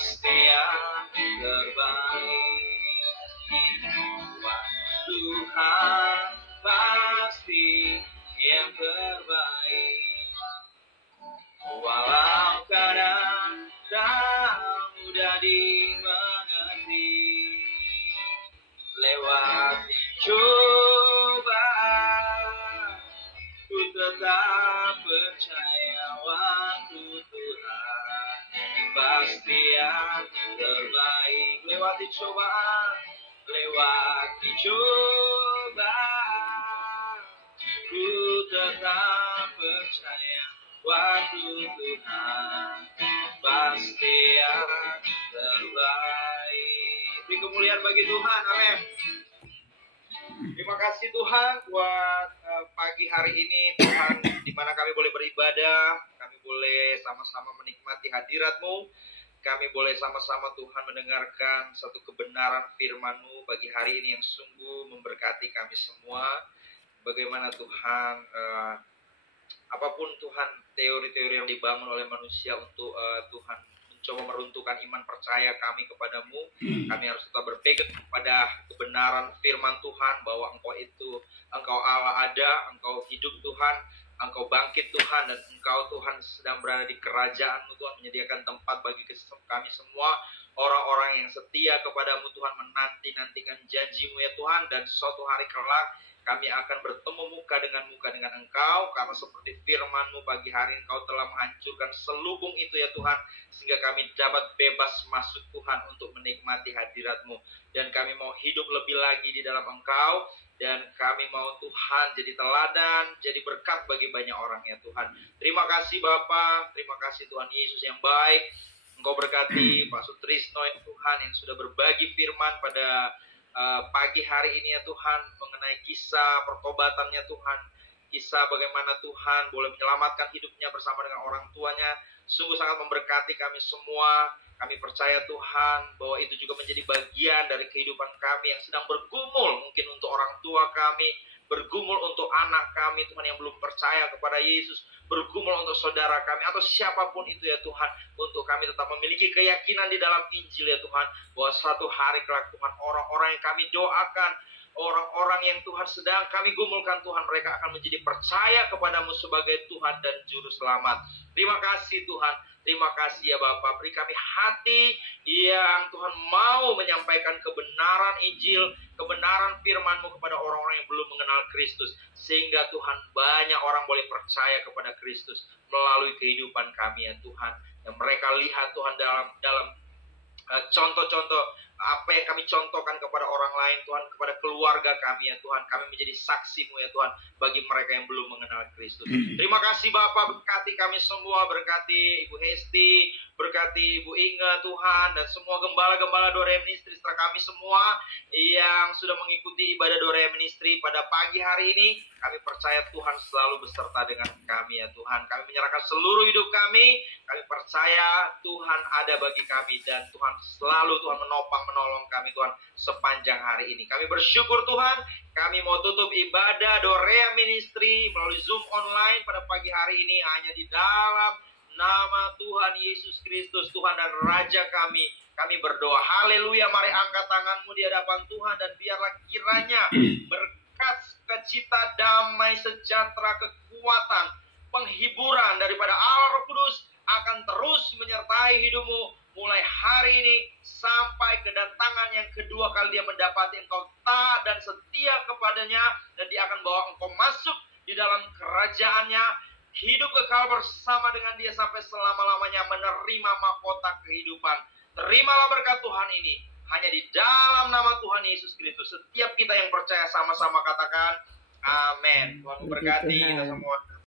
pasti yang terbaik. Tuhan pasti yang terbaik. Walau kadang tak mudah dimengerti, lewati cobaan, ku tetap percaya waktu Tuhan pasti yang terbaik. Lewati cobaan, lewati cobaan, ku tetap percaya waktu Tuhan pasti yang terbaik. Beri kemuliaan bagi Tuhan, amin. Terima kasih Tuhan buat pagi hari ini Tuhan, di mana kami boleh beribadah, kami boleh sama-sama menikmati hadirat-Mu, kami boleh sama-sama Tuhan mendengarkan satu kebenaran firman-Mu pagi hari ini yang sungguh memberkati kami semua. Bagaimana Tuhan, apapun Tuhan teori-teori yang dibangun oleh manusia untuk Tuhan mencoba meruntuhkan iman percaya kami kepadamu, kami harus tetap berpegang pada kebenaran firman Tuhan bahwa Engkau Allah ada, Engkau hidup Tuhan, Engkau bangkit Tuhan, dan Engkau Tuhan sedang berada di kerajaan-Mu Tuhan, menyediakan tempat bagi kami semua orang-orang yang setia kepadamu Tuhan, menanti-nantikan janji-Mu ya Tuhan, dan suatu hari kelak kami akan bertemu muka dengan Engkau, karena seperti firman-Mu pagi hari Engkau telah menghancurkan selubung itu ya Tuhan, sehingga kami dapat bebas masuk Tuhan untuk menikmati hadirat-Mu, dan kami mau hidup lebih lagi di dalam Engkau, dan kami mau Tuhan jadi teladan, jadi berkat bagi banyak orang ya Tuhan. Terima kasih Bapa, terima kasih Tuhan Yesus yang baik. Engkau berkati Pak Sutrisno ya Tuhan yang sudah berbagi firman pada pagi hari ini ya Tuhan, mengenai kisah pertobatannya Tuhan, kisah bagaimana Tuhan boleh menyelamatkan hidupnya bersama dengan orang tuanya. Sungguh sangat memberkati kami semua. Kami percaya Tuhan bahwa itu juga menjadi bagian dari kehidupan kami yang sedang bergumul, mungkin untuk orang tua kami, bergumul untuk anak kami Tuhan yang belum percaya kepada Yesus, bergumul untuk saudara kami atau siapapun itu ya Tuhan, untuk kami tetap memiliki keyakinan di dalam Injil ya Tuhan, bahwa suatu hari kelak Tuhan, orang-orang yang kami doakan, orang-orang yang Tuhan sedang kami gumulkan Tuhan, mereka akan menjadi percaya kepadamu sebagai Tuhan dan Juru Selamat. Terima kasih Tuhan, terima kasih ya Bapa. Beri kami hati yang Tuhan mau menyampaikan kebenaran Injil, kebenaran firman-Mu kepada orang-orang yang belum mengenal Kristus, sehingga Tuhan banyak orang boleh percaya kepada Kristus melalui kehidupan kami ya Tuhan. Dan mereka lihat Tuhan dalam contoh-contoh apa yang kami contohkan kepada orang lain Tuhan, kepada keluarga kami ya Tuhan, kami menjadi saksi-Mu ya Tuhan bagi mereka yang belum mengenal Kristus. Terima kasih Bapa, berkati kami semua, berkati Ibu Hesti, berkati Ibu Inga Tuhan, dan semua gembala-gembala Dorea Ministry serta kami semua yang sudah mengikuti ibadah Dorea Ministry pada pagi hari ini. Kami percaya Tuhan selalu beserta dengan kami ya Tuhan. Kami menyerahkan seluruh hidup kami percaya Tuhan ada bagi kami, dan Tuhan selalu Tuhan menopang, menolong kami Tuhan sepanjang hari ini. Kami bersyukur Tuhan, kami mau tutup ibadah Dorea Ministry melalui Zoom online pada pagi hari ini hanya di dalam nama Tuhan Yesus Kristus, Tuhan dan Raja kami. Kami berdoa, haleluya. Mari angkat tanganmu di hadapan Tuhan, dan biarlah kiranya berkat, sukacita, damai, sejahtera, kekuatan, penghiburan daripada Allah Roh Kudus akan terus menyertai hidupmu mulai hari ini sampai kedatangan yang kedua kali Dia mendapati engkau taat dan setia kepadanya, dan Dia akan bawa engkau masuk di dalam kerajaannya, hidup kekal bersama dengan Dia sampai selama-lamanya, menerima mahkota kehidupan. Terimalah berkat Tuhan ini hanya di dalam nama Tuhan Yesus Kristus. Setiap kita yang percaya sama-sama katakan amin. Tuhan memberkati kita semua.